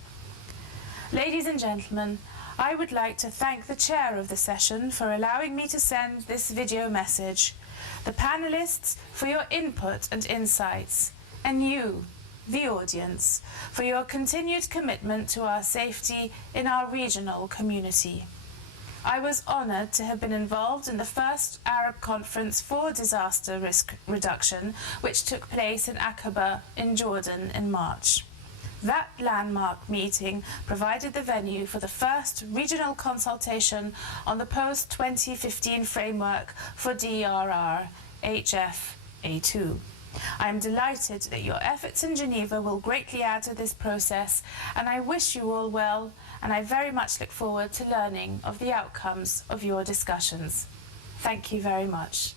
Ladies and gentlemen, I would like to thank the chair of the session for allowing me to send this video message, the panelists for your input and insights, and you, the audience, for your continued commitment to our safety in our regional community. I was honoured to have been involved in the first Arab Conference for Disaster Risk Reduction, which took place in Aqaba in Jordan in March. That landmark meeting provided the venue for the first regional consultation on the post-2015 framework for DRR, HFA2. I am delighted that your efforts in Geneva will greatly add to this process, and I wish you all well, and I very much look forward to learning of the outcomes of your discussions. Thank you very much.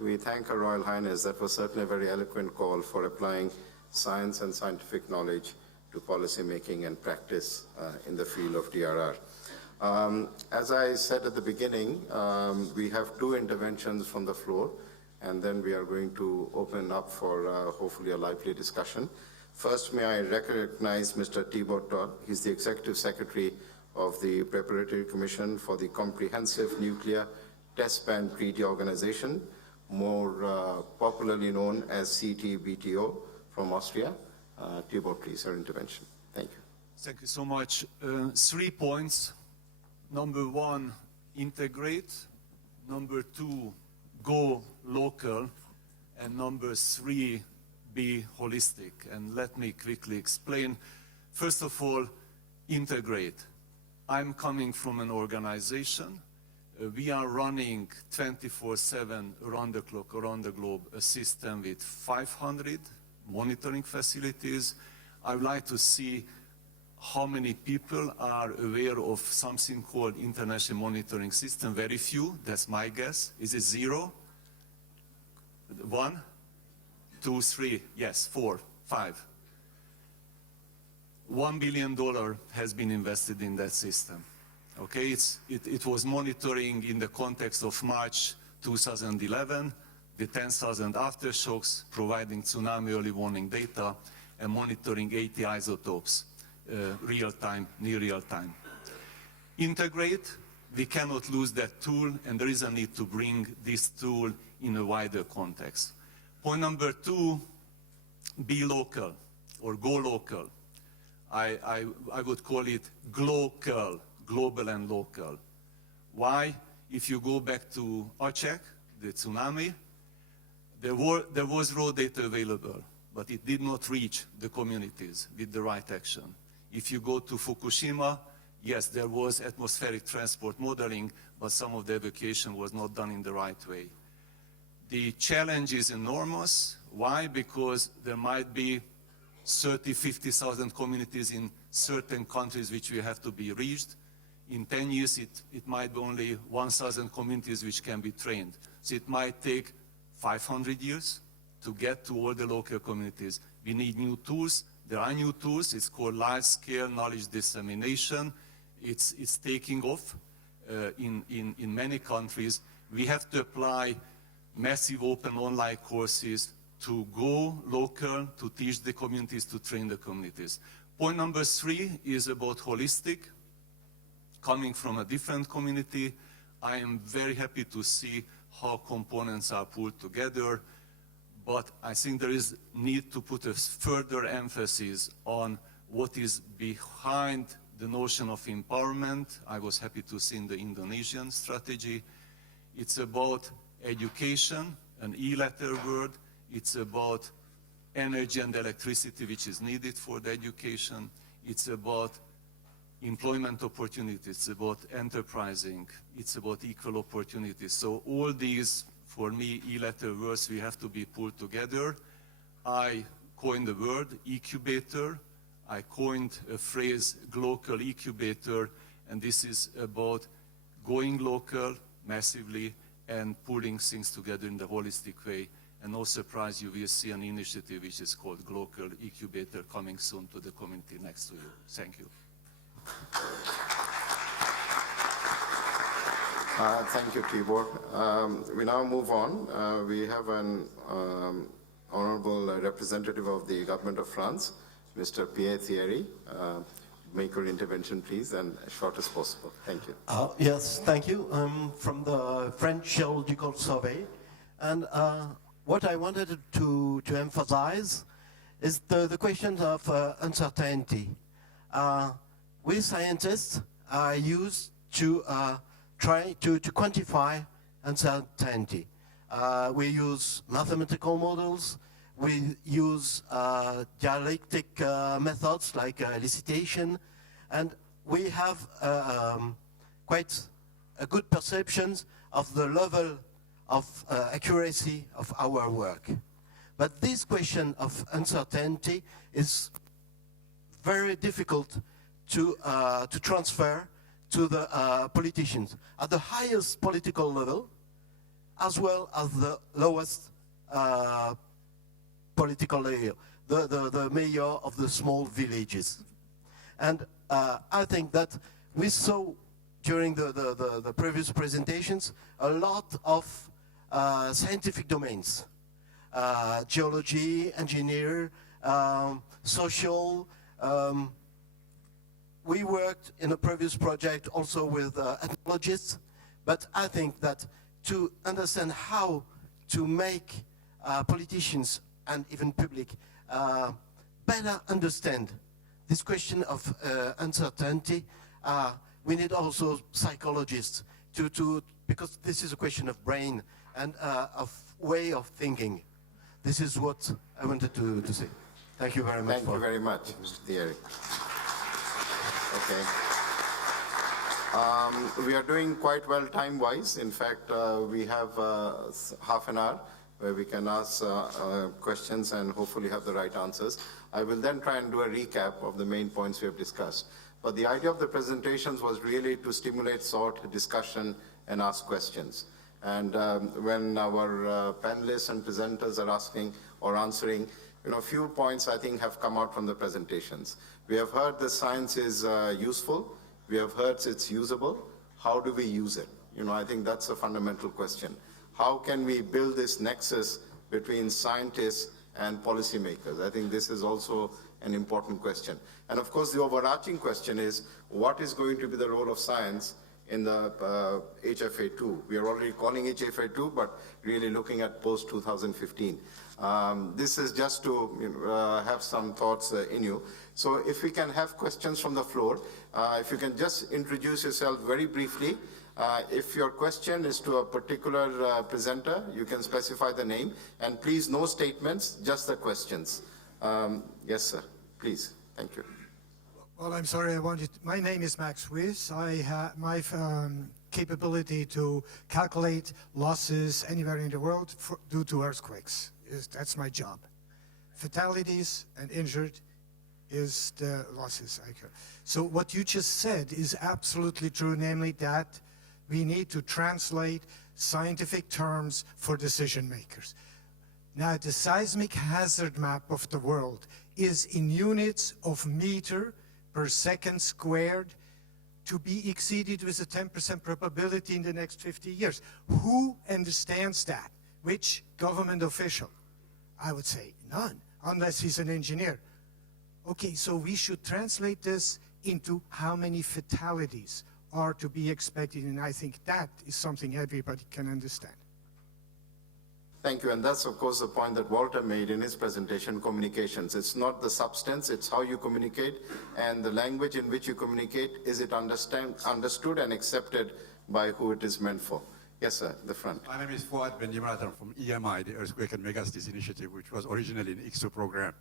We thank Her Royal Highness. That was certainly a very eloquent call for applying science and scientific knowledge to policy making and practice in the field of DRR. As I said at the beginning, we have two interventions from the floor, and then we are going to open up for hopefully a lively discussion. First, may I recognize Mr. Thibaut Todd. He's the Executive Secretary of the Preparatory Commission for the Comprehensive Nuclear Test Ban Treaty Organization, more popularly known as CTBTO from Austria. Thibaut, please, your intervention. Thank you. Thank you so much. 3 points. Number 1, integrate. Number 2, go local. And number 3, be holistic. And let me quickly explain. First of all, integrate. I'm coming from an organization. We are running 24/7 around the clock, around the globe, a system with 500 monitoring facilities. I would like to see how many people are aware of something called International Monitoring System? Very few, that's my guess. Is it 0? 1, 2, 3, yes, 4, 5. $1 billion has been invested in that system. Okay, it was monitoring in the context of March 2011, the 10,000 aftershocks, providing tsunami early warning data, and monitoring 80 isotopes, real time, near real time. Integrate, we cannot lose that tool, and there is a need to bring this tool in a wider context. Point number 2, be local, or go local. I would call it glocal, global and local. Why? If you go back to Aceh, the tsunami, there was raw data available, but it did not reach the communities with the right action. If you go to Fukushima, yes, there was atmospheric transport modeling, but some of the evacuation was not done in the right way. The challenge is enormous. Why? Because there might be 30, 50,000 communities in certain countries which will have to be reached. In 10 years, it might be only 1,000 communities which can be trained. So it might take 500 years to get to all the local communities. We need new tools. There are new tools. It's called large-scale knowledge dissemination. It's taking off in many countries. We have to apply massive open online courses to go local, to teach the communities, to train the communities. Point number 3 is about holistic. Coming from a different community, I am very happy to see how components are pulled together, but I think there is need to put a further emphasis on what is behind the notion of empowerment. I was happy to see in the Indonesian strategy. It's about education, an E-letter word. It's about energy and electricity, which is needed for the education. It's about employment opportunities. It's about enterprising. It's about equal opportunities. So all these, for me, E-letter words, we have to be pulled together. I coined the word incubator. I coined a phrase, global incubator, and this is about going local massively and pulling things together in the holistic way. And no surprise, you will see an initiative which is called Global Incubator coming soon to the community next to you. Thank you. Thank you, Tibor. We now move on. We have an honorable representative of the government of France, Mr. Pierre Thierry. Make your intervention, please, and as short as possible. Thank you. Yes, thank you. I'm from the French Geological Survey, and what I wanted to emphasize is the question of uncertainty. We scientists are used to try to quantify uncertainty. We use mathematical models. We use dialectic methods like elicitation, and we have quite a good perception of the level of accuracy of our work. But this question of uncertainty is very difficult to transfer to the politicians at the highest political level, as well as the lowest political layer, the mayor of the small villages. And I think that we saw during the previous presentations a lot of scientific domains, geology, engineer, social. We worked in a previous project also with ethnologists, but I think that to understand how to make politicians and even public better understand this question of uncertainty, we need also psychologists because this is a question of brain and of way of thinking. This is what I wanted to say. Thank you very much. Thank you very much, Mr. Thierry. Okay. We are doing quite well time-wise. In fact, we have half an hour where we can ask questions and hopefully have the right answers. I will then try and do a recap of the main points we have discussed. But the idea of the presentations was really to stimulate thought, discussion, and ask questions. And when our panelists and presenters are asking or answering, a few points I think have come out from the presentations. We have heard the science is useful. We have heard it's usable. How do we use it? I think that's a fundamental question. How can we build this nexus between scientists and policymakers? I think this is also an important question. And of course, the overarching question is, what is going to be the role of science in the HFA2? We are already calling it HFA2, but really looking at post-2015. This is just to have some thoughts in you. So if we can have questions from the floor, if you can just introduce yourself very briefly. If your question is to a particular presenter, you can specify the name. And please, no statements, just the questions. Yes, sir. Please. Thank you. Well, I'm sorry, my name is Max Wies. I have my capability to calculate losses anywhere in the world due to earthquakes. That's my job. Fatalities and injured is the losses I care. So what you just said is absolutely true, namely that we need to translate scientific terms for decision makers. Now, the seismic hazard map of the world is in units of meter per second squared to be exceeded with a 10% probability in the next 50 years. Who understands that? Which government official? I would say none, unless he's an engineer. Okay, so we should translate this into how many fatalities are to be expected, and I think that is something everybody can understand. Thank you, and that's of course the point that Walter made in his presentation, communications. It's not the substance, it's how you communicate, and the language in which you communicate, is it understood and accepted by who it is meant for? Yes, sir, the front. My name is Fuad Ben-Yimratan from EMI, the Earthquake and Megacities Initiative, which was originally an Ex.3 program.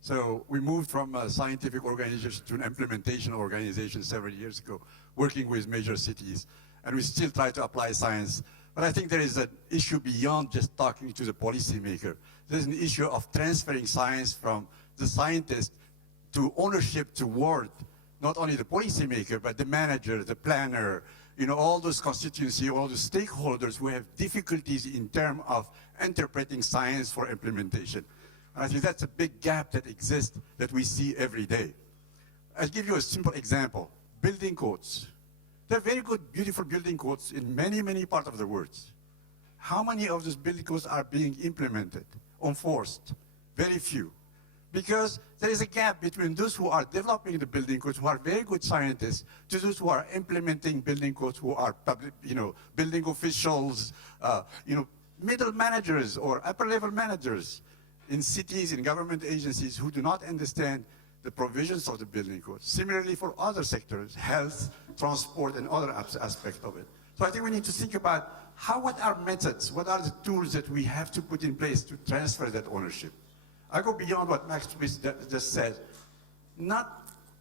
So we moved from a scientific organization to an implementation organization several years ago, working with major cities, and we still try to apply science. But I think there is an issue beyond just talking to the policymaker. There's an issue of transferring science from the scientist to ownership toward not only the policymaker, but the manager, the planner, all those constituencies, all the stakeholders who have difficulties in terms of interpreting science for implementation. And I think that's a big gap that exists that we see every day. I'll give you a simple example. Building codes. They're very good, beautiful building codes in many, many parts of the world. How many of those building codes are being implemented, enforced? Very few. Because there is a gap between those who are developing the building codes, who are very good scientists, to those who are implementing building codes, who are public, building officials, middle managers or upper level managers in cities, in government agencies who do not understand the provisions of the building code. Similarly for other sectors, health, transport, and other aspects of it. So I think we need to think about what are methods, what are the tools that we have to put in place to transfer that ownership. I go beyond what Max just said.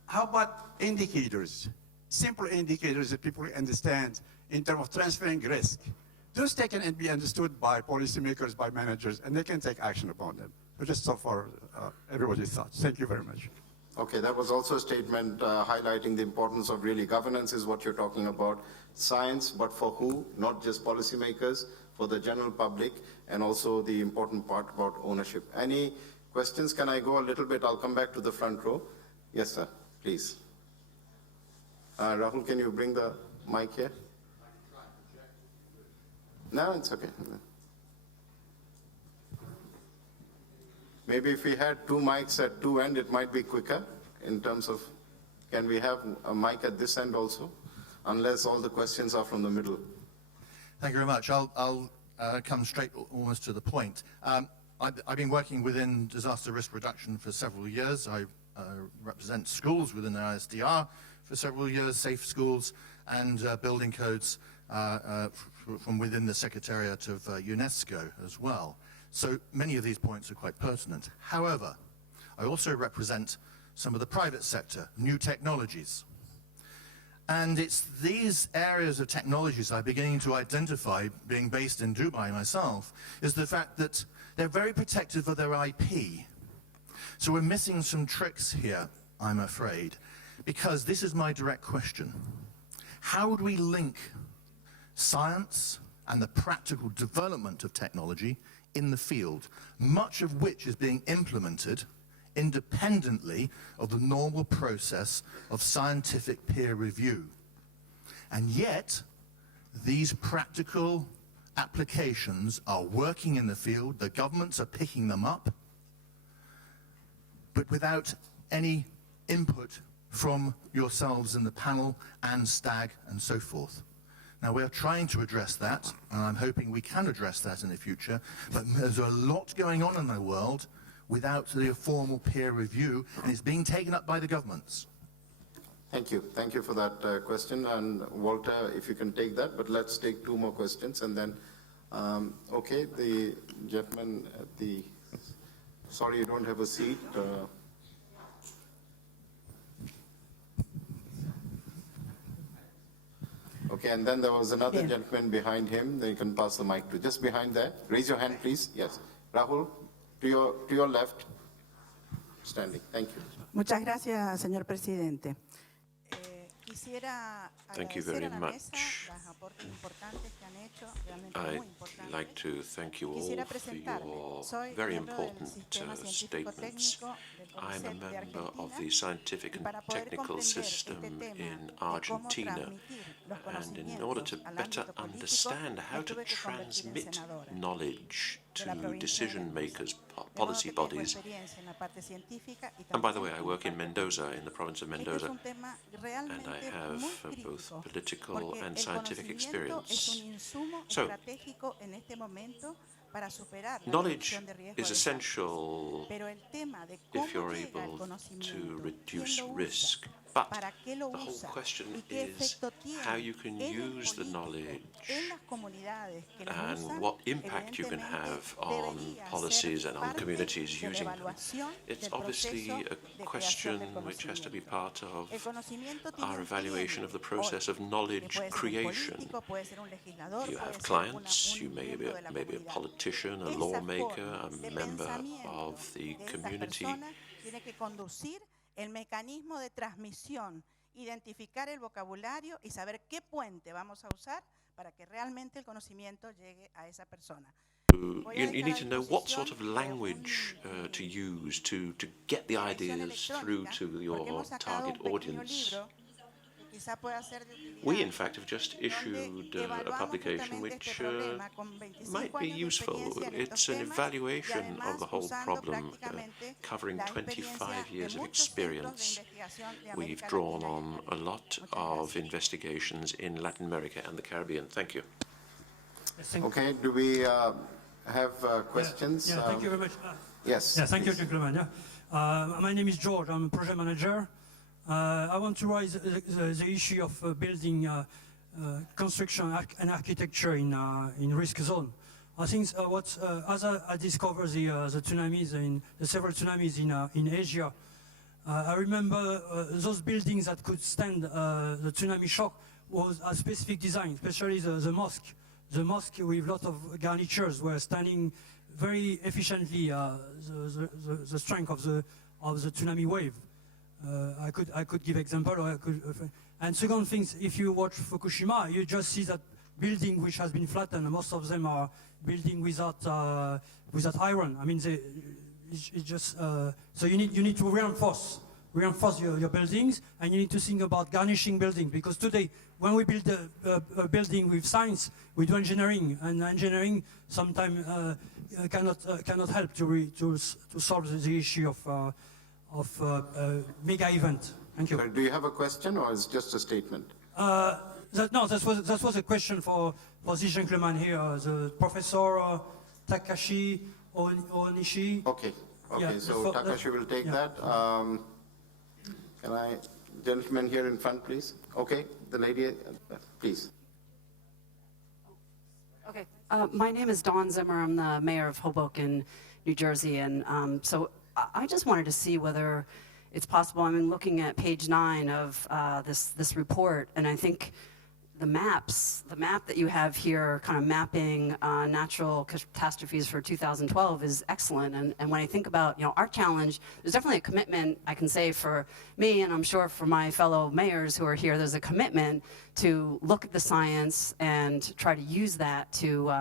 How about indicators? Simple indicators that people understand in terms of transferring risk. Those can be understood by policymakers, by managers, and they can take action upon them. So just so far, everybody's thoughts. Thank you very much. Okay, that was also a statement highlighting the importance of really governance is what you're talking about. Science, but for who? Not just policymakers, for the general public, and also the important part about ownership. Any questions? Can I go a little bit? I'll come back to the front row. Yes, sir, please. Rahul, can you bring the mic here? No, it's okay. Maybe if we had two mics at two ends, it might be quicker in terms of, can we have a mic at this end also? Unless all the questions are from the middle. Thank you very much. I'll come straight almost to the point. I've been working within disaster risk reduction for several years. I represent schools within the ISDR for several years, safe schools, and building codes from within the Secretariat of UNESCO as well. So many of these points are quite pertinent. However, I also represent some of the private sector, new technologies. And it's these areas of technologies I'm beginning to identify, being based in Dubai myself, is the fact that they're very protective of their IP. So we're missing some tricks here, I'm afraid, because this is my direct question. How would we link science and the practical development of technology in the field, much of which is being implemented independently of the normal process of scientific peer review? And yet, these practical applications are working in the field, the governments are picking them up, but without any input from yourselves in the panel and STAG and so forth. Now, we're trying to address that, and I'm hoping we can address that in the future, but there's a lot going on in the world without the formal peer review, and it's being taken up by the governments. Thank you. Thank you for that question. And Walter, if you can take that, but let's take two more questions. And then, okay, the gentleman at the, sorry, you don't have a seat. Okay, and then there was another gentleman behind him. Then you can pass the mic to just behind there. Raise your hand, please. Yes. Rahul, to your left, standing. Thank you. Muchas gracias, señor presidente. Thank you very much. I'd like to thank you all for your very important statements. I'm a member of the scientific and technical system in Argentina, and in order to better understand how to transmit knowledge to decision makers, policy bodies, and by the way, I work in Mendoza, in the province of Mendoza, and I have both political and scientific experience. So, knowledge is essential if you're able to reduce risk. But the whole question is how you can use the knowledge and what impact you can have on policies and on communities using them. It's obviously a question which has to be part of our evaluation of the process of knowledge creation. You have clients, you may be a politician, a lawmaker, a member of the community. El mecanismo de transmisión, identificar el vocabulario y saber qué puente vamos a usar para que realmente el conocimiento llegue a esa persona. You need to know what sort of language to use to get the ideas through to your target audience. We, in fact, have just issued a publication which might be useful. It's an evaluation of the whole problem, covering 25 years of experience. We've drawn on a lot of investigations in Latin America and the Caribbean. Thank you. Okay, do we have questions? Yeah, thank you very much. Yes. Yeah, thank you, gentlemen. My name is George. I'm a project manager. I want to raise the issue of building construction and architecture in risk zone. I think as I discovered the tsunamis, the several tsunamis in Asia, I remember those buildings that could stand the tsunami shock was a specific design, especially the mosque. The mosque with a lot of garnitures were standing very efficiently the strength of the tsunami wave. I could give example, or and second thing, if you watch Fukushima, you just see that building which has been flattened. Most of them are building without iron. I mean, it's just so you need to reinforce your buildings, and you need to think about garnishing buildings, because today when we build a building with science, we do engineering, and engineering sometimes cannot help to solve the issue of mega event. Thank you. Do you have a question, or is it just a statement? That was a question for this gentleman here, the Professor Takashi Onishi. Okay. Yeah, so Takashi will take that. Can I, gentleman here in front, please? Okay, the lady, please. Okay, my name is Dawn Zimmer. I'm the mayor of Hoboken, New Jersey, and so I just wanted to see whether it's possible. I'm looking at page 9 of this report, and I think the map that you have here, kind of mapping natural catastrophes for 2012 is excellent. And when I think about, you know, our challenge, there's definitely a commitment, I can say for me, and I'm sure for my fellow mayors who are here, there's a commitment to look at the science and try to use that to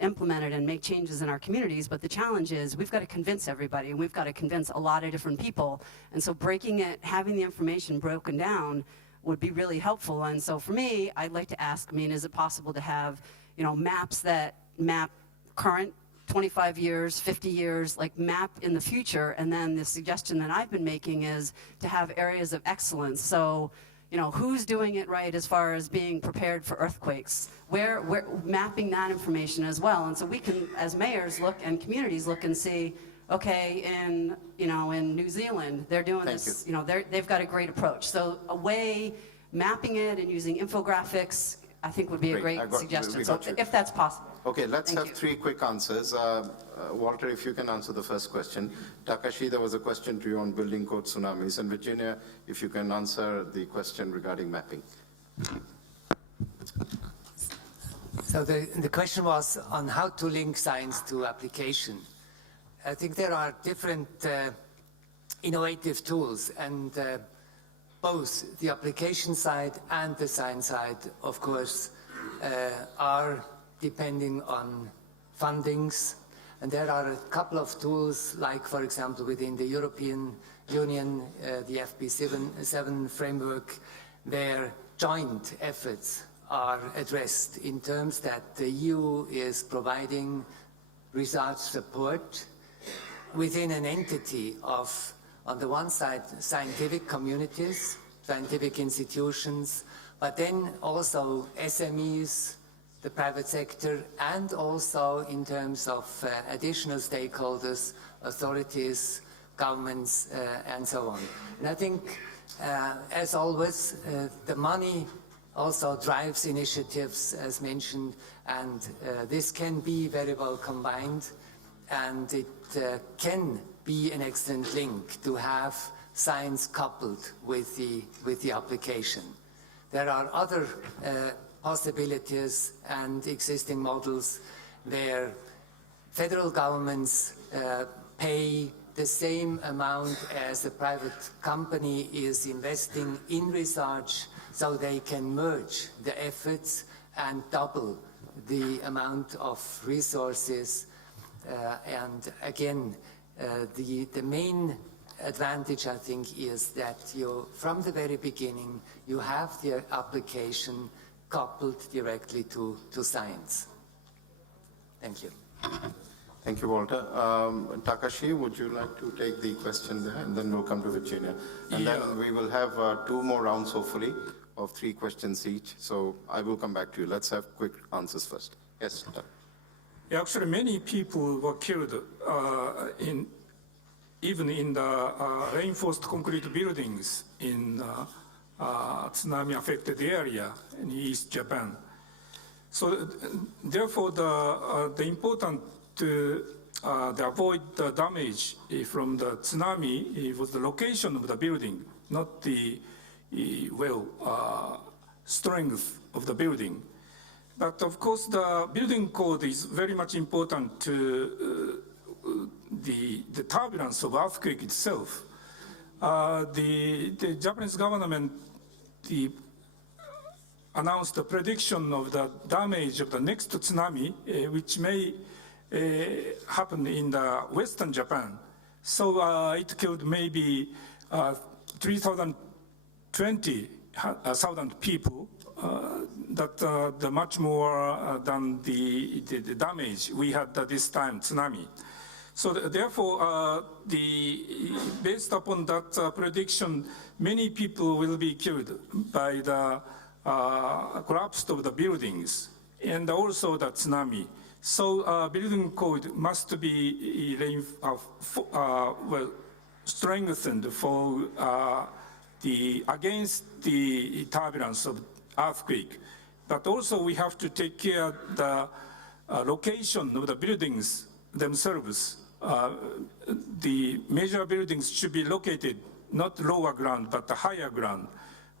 implement it and make changes in our communities. But the challenge is we've got to convince everybody, and we've got to convince a lot of different people. And so breaking it, having the information broken down would be really helpful. And so for me, I'd like to ask, I mean, is it possible to have, you know, maps that map current 25 years, 50 years, like map in the future? And then the suggestion that I've been making is to have areas of excellence. So, you know, who's doing it right as far as being prepared for earthquakes? Where mapping that information as well. And so we can, as mayors, look and communities look and see, okay, in New Zealand, they're doing this, you know, they've got a great approach. So a way, mapping it and using infographics, I think would be a great suggestion, so if that's possible. Okay, let's have three quick answers. Walter, if you can answer the first question. Takashi, there was a question to you on building code tsunamis. And Virginia, if you can answer the question regarding mapping. So the question was on how to link science to application. I think there are different innovative tools, and both the application side and the science side, of course, are depending on fundings. And there are a couple of tools, like, for example, within the European Union, the FP7 framework, where joint efforts are addressed in terms that the EU is providing research support within an entity of, on the one side, scientific communities, scientific institutions, but then also SMEs, the private sector, and also in terms of additional stakeholders, authorities, governments, and so on. And I think, as always, the money also drives initiatives, as mentioned, and this can be very well combined. And it can be an excellent link to have science coupled with the application. There are other possibilities and existing models where federal governments pay the same amount as a private company is investing in research, so they can merge the efforts and double the amount of resources. And again, the main advantage, I think, is that you, from the very beginning, you have the application coupled directly to science. Thank you. Thank you, Walter. Takashi, would you like to take the question there, and then we'll come to Virginia. And then we will have 2 more rounds, hopefully, of 3 questions each. So I will come back to you. Let's have quick answers first. Yes, Actually, many people were killed even in the reinforced concrete buildings in tsunami-affected area in East Japan. So therefore, the important to avoid the damage from the tsunami was the location of the building, not the strength of the building. But of course, the building code is very much important to the turbulence of earthquake itself. The Japanese government announced the prediction of the damage of the next tsunami, which may happen in the Western Japan. So it killed maybe 320,000 people. That much more than the damage we had at this time, tsunami. So therefore, based upon that prediction, many people will be killed by the collapse of the buildings and also the tsunami. So building code must be strengthened for against the turbulence of earthquake. But also we have to take care of the location of the buildings themselves. The major buildings should be located not lower ground but the higher ground,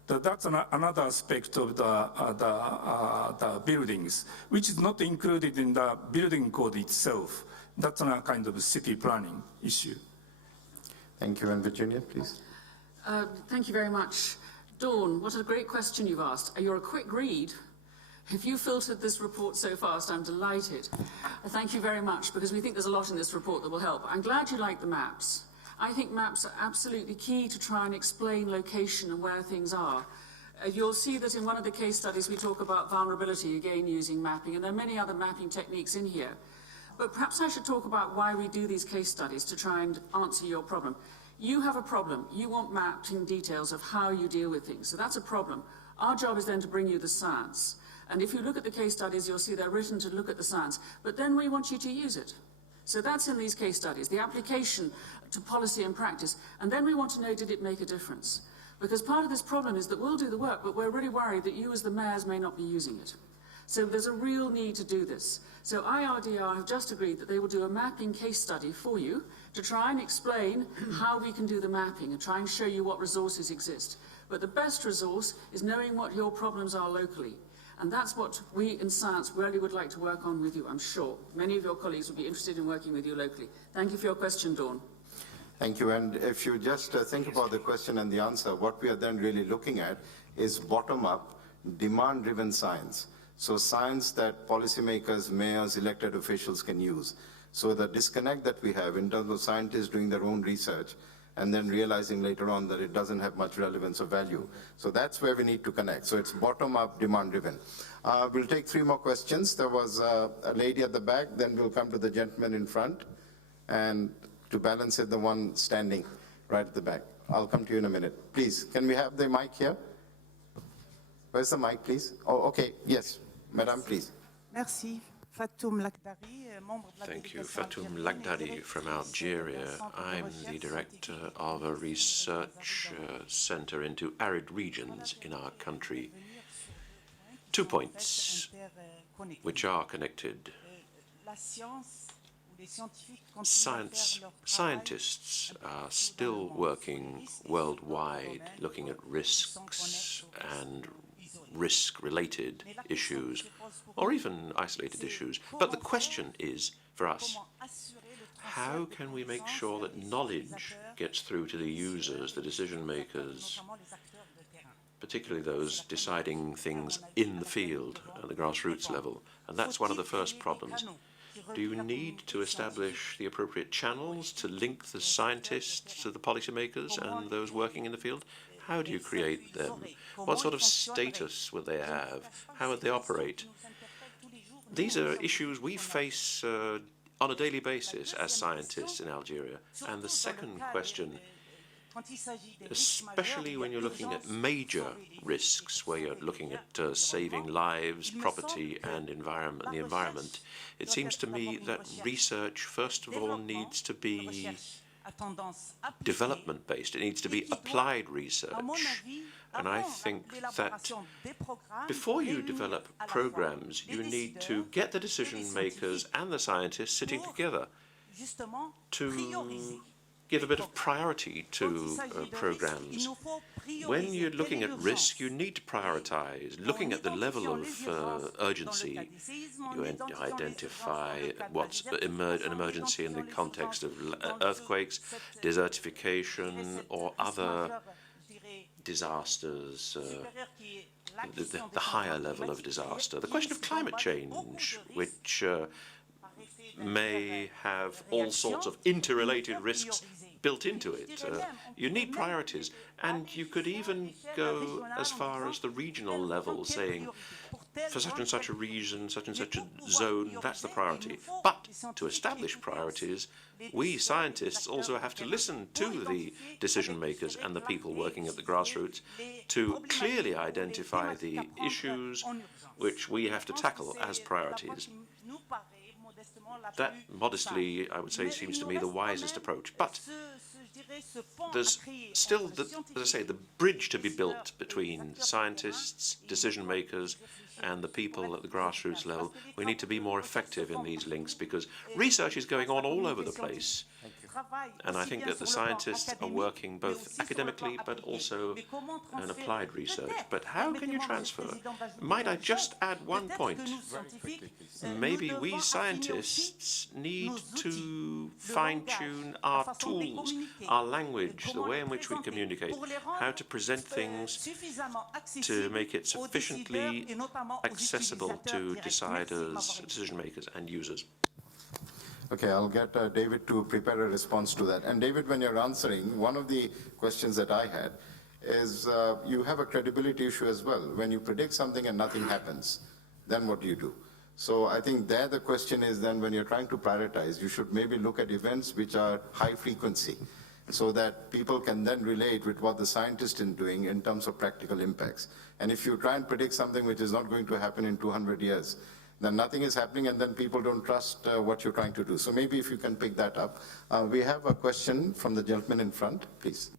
That's another aspect of the buildings, which is not included in the building code itself. That's a kind of city planning issue. Thank you. And Virginia, please. Thank you very much. Dawn, what a great question you've asked. You're a quick read. If you filtered this report so fast, I'm delighted. Thank you very much, because we think there's a lot in this report that will help. I'm glad you like the maps. I think maps are absolutely key to try and explain location and where things are. You'll see that in one of the case studies we talk about vulnerability, again using mapping, and there are many other mapping techniques in here. But perhaps I should talk about why we do these case studies to try and answer your problem. You have a problem. You want mapping details of how you deal with things. So that's a problem. Our job is then to bring you the science. And if you look at the case studies, you'll see they're written to look at the science. But then we want you to use it. So that's in these case studies, the application to policy and practice. And then we want to know, did it make a difference? Because part of this problem is that we'll do the work, but we're really worried that you as the mayors may not be using it. So there's a real need to do this. So IRDR have just agreed that they will do a mapping case study for you to try and explain how we can do the mapping and try and show you what resources exist. But the best resource is knowing what your problems are locally. And that's what we in science really would like to work on with you, I'm sure. Many of your colleagues would be interested in working with you locally. Thank you for your question, Dawn. Thank you. And if you just think about the question and the answer, what we are then really looking at is bottom-up, demand-driven science. So science that policymakers, mayors, elected officials can use. So the disconnect that we have in terms of scientists doing their own research and then realizing later on that it doesn't have much relevance or value. So that's where we need to connect. So it's bottom-up, demand-driven. We'll take 3 more questions. There was a lady at the back, then we'll come to the gentleman in front. And to balance it, the one standing right at the back. I'll come to you in a minute. Please, can we have the mic here? Where's the mic, please? Oh, okay, yes. Madam, please. Merci. Fatoum Lakdari, membre de la Thank you. Fatoum Lakdari from Algeria. I'm the director of a research center into arid regions in our country. 2 points which are connected. Scientists are still working worldwide, looking at risks and risk-related issues, or even isolated issues. But the question is, for us, how can we make sure that knowledge gets through to the users, the decision-makers, particularly those deciding things in the field at the grassroots level? And that's one of the first problems. Do you need to establish the appropriate channels to link the scientists to the policymakers and those working in the field? How do you create them? What sort of status will they have? How would they operate? These are issues we face on a daily basis as scientists in Algeria. And the second question, especially when you're looking at major risks, where you're looking at saving lives, property, and the environment, it seems to me that research, first of all, needs to be development-based. It needs to be applied research. And I think that before you develop programs, you need to get the decision-makers and the scientists sitting together to give a bit of priority to programs. When you're looking at risk, you need to prioritize. Looking at the level of urgency, you identify what's an emergency in the context of earthquakes, desertification, or other disasters, the higher level of disaster. The question of climate change, which may have all sorts of interrelated risks built into it. You need priorities, and you could even go as far as the regional level, saying, for such and such a region, such and such a zone, that's the priority. But to establish priorities, we scientists also have to listen to the decision makers and the people working at the grassroots to clearly identify the issues which we have to tackle as priorities. That, modestly, I would say, seems to me the wisest approach. But there's still, as I say, the bridge to be built between scientists, decision-makers, and the people at the grassroots level. We need to be more effective in these links because research is going on all over the place. And I think that the scientists are working both academically but also in applied research. But how can you transfer? Might I just add one point? Maybe we scientists need to fine-tune our tools, our language, the way in which we communicate, how to present things to make it sufficiently accessible to deciders, decision makers, and users. Okay, I'll get David to prepare a response to that. And David, when you're answering, one of the questions that I had is you have a credibility issue as well. When you predict something and nothing happens, then what do you do? So I think there the question is then when you're trying to prioritize, you should maybe look at events which are high frequency so that people can then relate with what the scientist is doing in terms of practical impacts. And if you try and predict something which is not going to happen in 200 years, then nothing is happening and then people don't trust what you're trying to do. So maybe if you can pick that up. We have a question from the gentleman in front, please.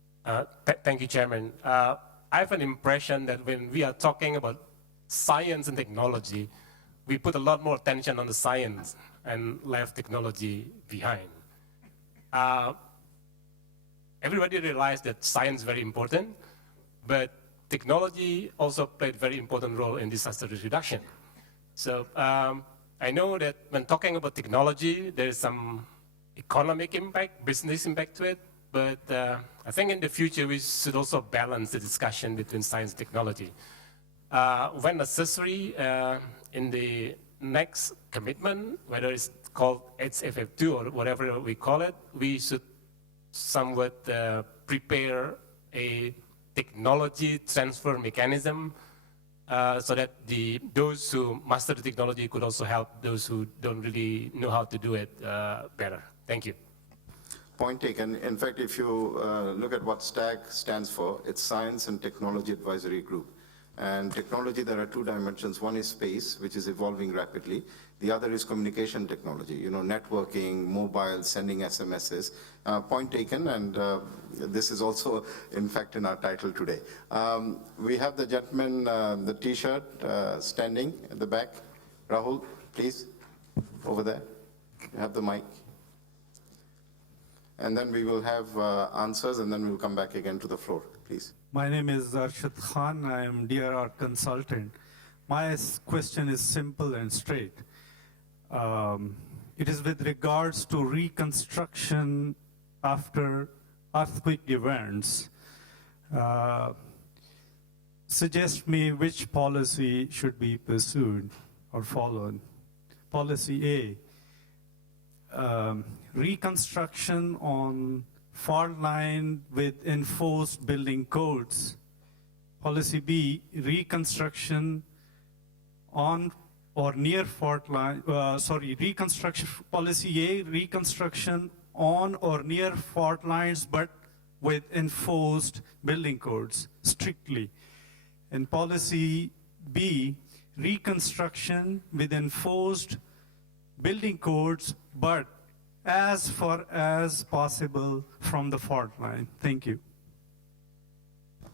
Thank you, Chairman. I have an impression that when we are talking about science and technology, we put a lot more attention on the science and left technology behind. Everybody realized that science is very important, but technology also played a very important role in disaster risk reduction. So I know that when talking about technology, there is some economic impact, business impact to it, but I think in the future we should also balance the discussion between science and technology. When necessary, in the next commitment, whether it's called HFF2 or whatever we call it, we should somewhat prepare a technology transfer mechanism so that those who master the technology could also help those who don't really know how to do it better. Thank you. Point taken. In fact, if you look at what STAG stands for, it's Science and Technology Advisory Group. And technology, there are two dimensions. One is space, which is evolving rapidly. The other is communication technology, you know, networking, mobile, sending SMSs. Point taken, and this is also, in fact, in our title today. We have the gentleman, the T-shirt, standing at the back. Rahul, please, over there. You have the mic. And then we will have answers, and then we'll come back again to the floor, please. My name is Arshad Khan. I am DRR consultant. My question is simple and straight. It is with regards to reconstruction after earthquake events. Suggest me which policy should be pursued or followed. Policy A, reconstruction on fault line with enforced building codes. Policy B, reconstruction on or near fault line, reconstruction, policy A, reconstruction on or near fault lines but with enforced building codes, strictly. And policy B, reconstruction with enforced building codes but as far as possible from the fault line. Thank you.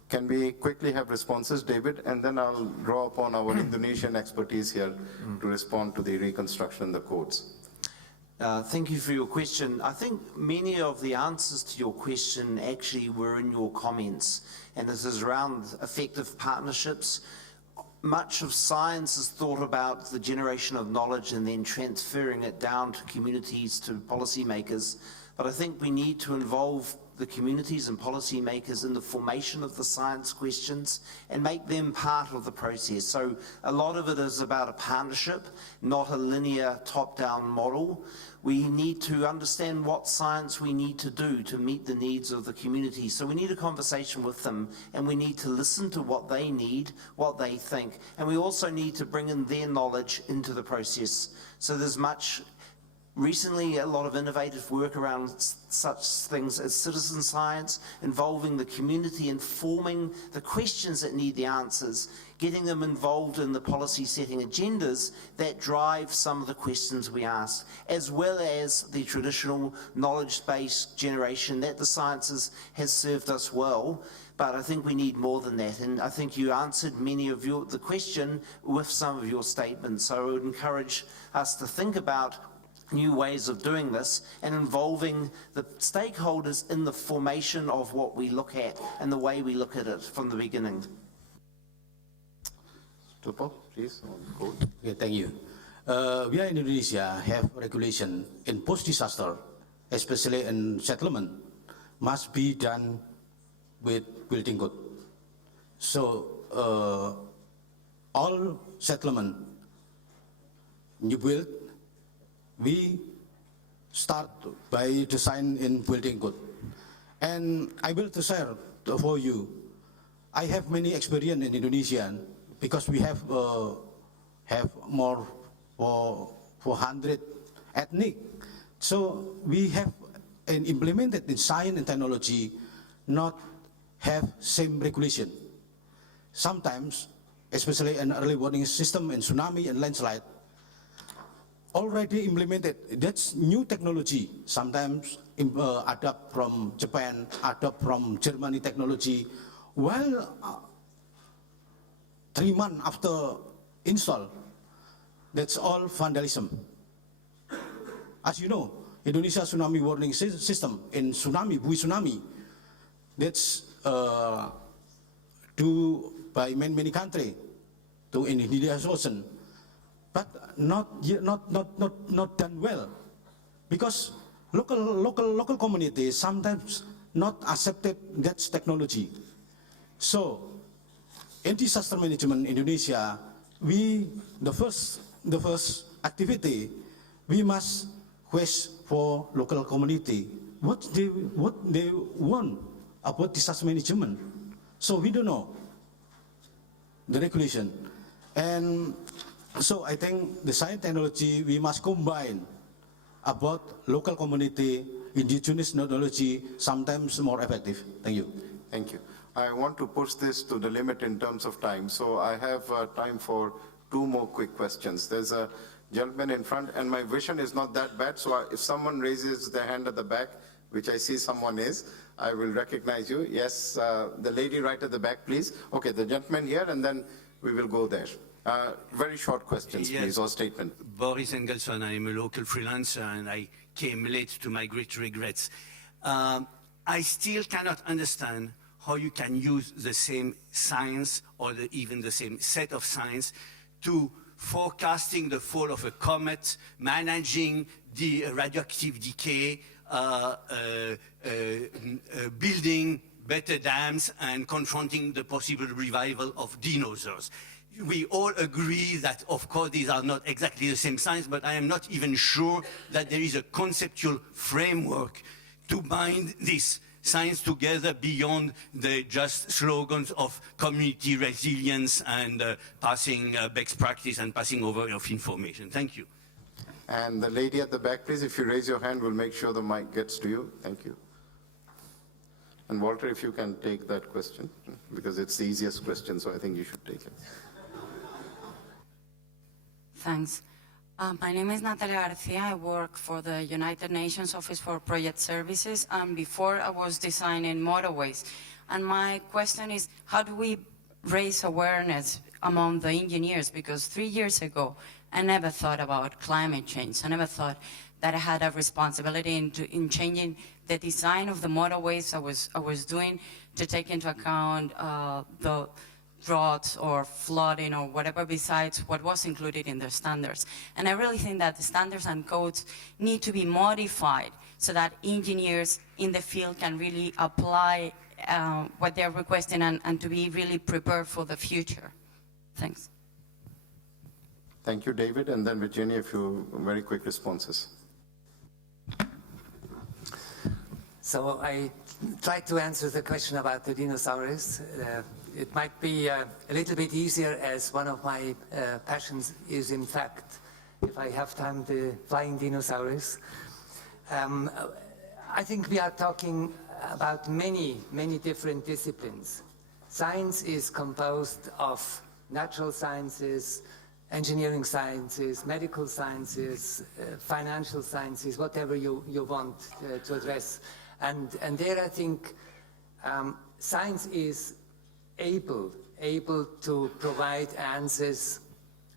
Can we quickly have responses, David? And then I'll draw upon our Indonesian expertise here to respond to the reconstruction and the codes. Thank you for your question. I think many of the answers to your question actually were in your comments, and this is around effective partnerships. Much of science is thought about the generation of knowledge and then transferring it down to communities, to policymakers. But I think we need to involve the communities and policymakers in the formation of the science questions and make them part of the process. So a lot of it is about a partnership, not a linear top-down model. We need to understand what science we need to do to meet the needs of the community. So we need a conversation with them, and we need to listen to what they need, what they think, and we also need to bring in their knowledge into the process. So there's recently a lot of innovative work around such things as citizen science, involving the community, informing the questions that need the answers, getting them involved in the policy setting agendas that drive some of the questions we ask, as well as the traditional knowledge-based generation that the sciences has served us well. But I think we need more than that, and I think you answered many of the question with some of your statements. So I would encourage us to think about new ways of doing this and involving the stakeholders in the formation of what we look at and the way we look at it from the beginning. Tupo, please. Okay, thank you. We in Indonesia have regulation in post-disaster, especially in settlement, must be done with building code. So all settlement you build, we start by design in building code. And I will to share for you, I have many experience in Indonesia because we have more for 400 ethnic. So we have implemented in science and technology not have same regulation. Sometimes, especially in early warning system in tsunami and landslide, already implemented. That's new technology. Sometimes adapt from Japan, adapt from Germany technology. While 3 months after install, that's all vandalism. As you know, Indonesia tsunami warning system in tsunami, Bui tsunami, that's do by many countries to in Indian Ocean, but not done well, because local communities sometimes not accepted that technology. So in disaster management in Indonesia, the first activity, we must quest for local community what they want about disaster management. So we don't know the regulation, and so I think the science technology we must combine about local community, indigenous knowledge, sometimes more effective. Thank you. Thank you. I want to push this to the limit in terms of time, so I have time for 2 more quick questions. There's a gentleman in front, and my vision is not that bad, so if someone raises their hand at the back, which I see someone is, I will recognize you. Yes, the lady right at the back, please. Okay, the gentleman here, and then we will go there. Very short questions, yes, please, or statement. Boris Engelson, I am a local freelancer, and I came late to my great regrets. I still cannot understand how you can use the same science or even the same set of science to forecasting the fall of a comet, managing the radioactive decay, building better dams, and confronting the possible revival of dinosaurs. We all agree that, of course, these are not exactly the same science, but I am not even sure that there is a conceptual framework to bind this science together beyond the just slogans of community resilience and passing best practice and passing over of information. Thank you. And the lady at the back, please, if you raise your hand, we'll make sure the mic gets to you. Thank you. And Walter, if you can take that question, because it's the easiest question, so I think you should take it. Thanks. My name is Natalia Garcia. I work for the United Nations Office for Project Services, and before I was designing motorways. And my question is, how do we raise awareness among the engineers? Because 3 years ago, I never thought about climate change. I never thought that I had a responsibility in changing the design of the motorways I was doing to take into account the drought or flooding or whatever besides what was included in the standards. And I really think that the standards and codes need to be modified so that engineers in the field can really apply what they're requesting and to be really prepared for the future. Thanks. Thank you, David. And then Virginia, a few very quick responses. So I tried to answer the question about the dinosaurs. It might be a little bit easier, as one of my passions is, in fact, if I have time, the flying dinosaurs. I think we are talking about many different disciplines. Science is composed of natural sciences, engineering sciences, medical sciences, financial sciences, whatever you want to address. And there I think science is able to provide answers,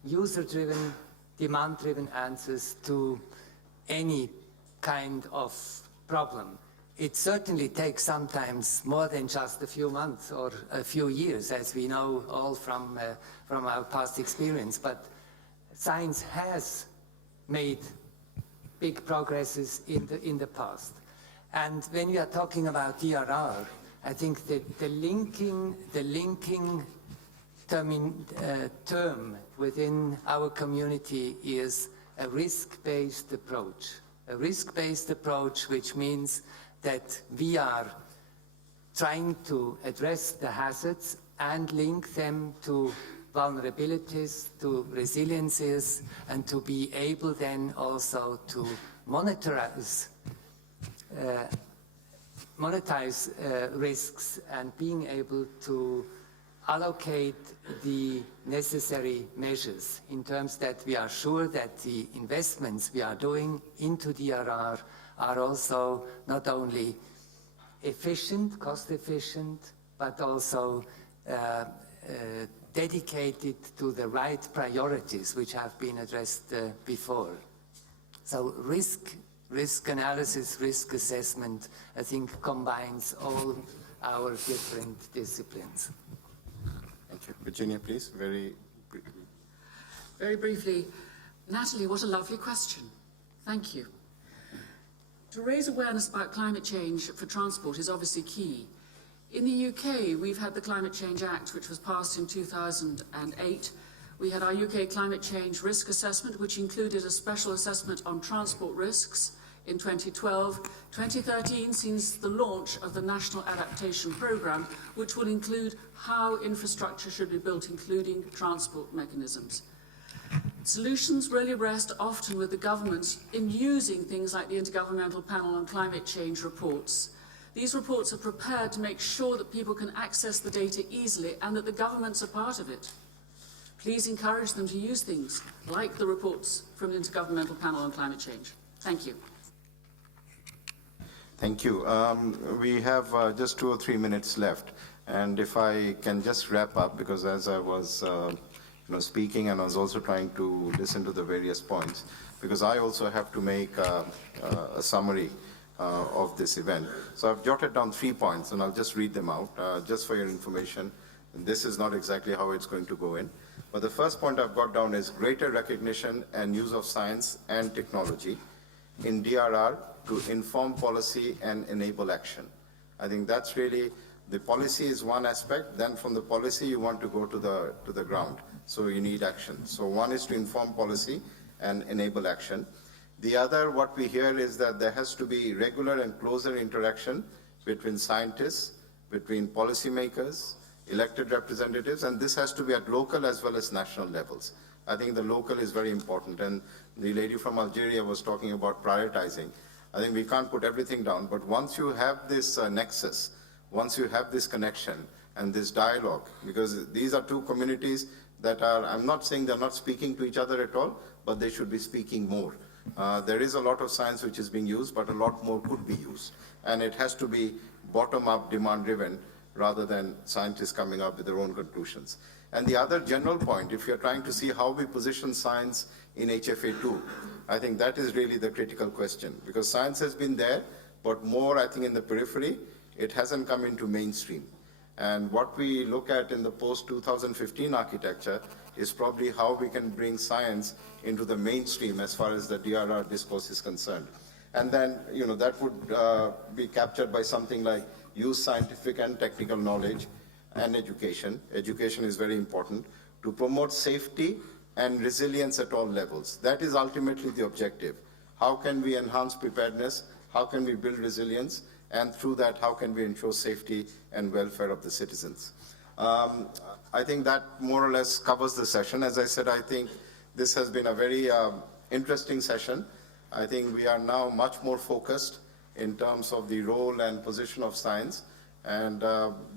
user-driven, demand-driven answers to any kind of problem. It certainly takes sometimes more than just a few months or a few years, as we know all from our past experience. But science has made big progresses in the past. And when we are talking about DRR, I think that the linking term within our community is a risk-based approach. A risk-based approach, which means that we are trying to address the hazards and link them to vulnerabilities, to resiliences, and to be able then also to monetize risks and being able to allocate the necessary measures in terms that we are sure that the investments we are doing into DRR are also not only efficient, cost efficient, but also dedicated to the right priorities which have been addressed before. So risk analysis, risk assessment, I think combines all our different disciplines. Thank you. Virginia, please, very briefly. Very briefly, Natalie, what a lovely question. Thank you. To raise awareness about climate change for transport is obviously key. In the UK, we've had the Climate Change Act, which was passed in 2008. We had our UK Climate Change Risk Assessment, which included a special assessment on transport risks in 2012. 2013 sees the launch of the National Adaptation Programme, which will include how infrastructure should be built, including transport mechanisms. Solutions really rest often with the governments in using things like the Intergovernmental Panel on Climate Change reports. These reports are prepared to make sure that people can access the data easily and that the governments are part of it. Please encourage them to use things like the reports from the Intergovernmental Panel on Climate Change. Thank you. Thank you. We have just 2 or 3 minutes left. And if I can just wrap up, because as I was speaking, and I was also trying to listen to the various points, because I also have to make a summary of this event. So I've jotted down 3 points, and I'll just read them out, just for your information. And this is not exactly how it's going to go in. But the first point I've got down is greater recognition and use of science and technology in DRR to inform policy and enable action. I think that's really, the policy is one aspect, then from the policy you want to go to the ground. So you need action. So one is to inform policy and enable action. The other, what we hear is that there has to be regular and closer interaction between scientists, between policymakers, elected representatives, and this has to be at local as well as national levels. I think the local is very important, and the lady from Algeria was talking about prioritizing. I think we can't put everything down, but once you have this nexus, once you have this connection and this dialogue, because these are 2 communities that are, I'm not saying they're not speaking to each other at all, but they should be speaking more. There is a lot of science which is being used, but a lot more could be used. And it has to be bottom-up, demand-driven, rather than scientists coming up with their own conclusions. And the other general point, if you're trying to see how we position science in HFA2, I think that is really the critical question, because science has been there, but more, I think, in the periphery. It hasn't come into mainstream. And what we look at in the post-2015 architecture is probably how we can bring science into the mainstream as far as the DRR discourse is concerned. And then, that would be captured by something like use scientific and technical knowledge and education. Education is very important to promote safety and resilience at all levels. That is ultimately the objective. How can we enhance preparedness? How can we build resilience? And through that, how can we ensure safety and welfare of the citizens? I think that more or less covers the session. As I said, I think this has been a very interesting session. I think we are now much more focused in terms of the role and position of science. And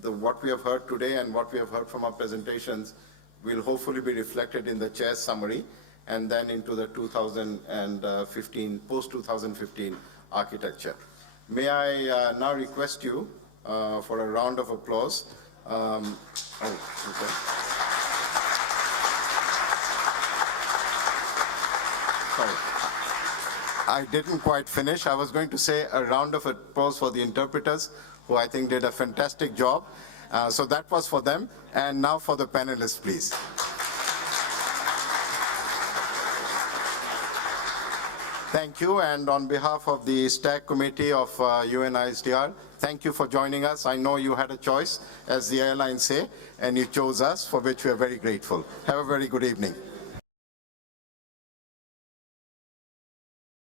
what we have heard today and what we have heard from our presentations will hopefully be reflected in the chair's summary and then into the 2015, post-2015 architecture. May I now request you for a round of applause. Sorry. I didn't quite finish. I was going to say a round of applause for the interpreters, who I think did a fantastic job. So that was for them. And now for the panelists, please. Thank you, and on behalf of the STAC Committee of UNISDR, thank you for joining us. I know you had a choice, as the airlines say, and you chose us, for which we are very grateful. Have a very good evening.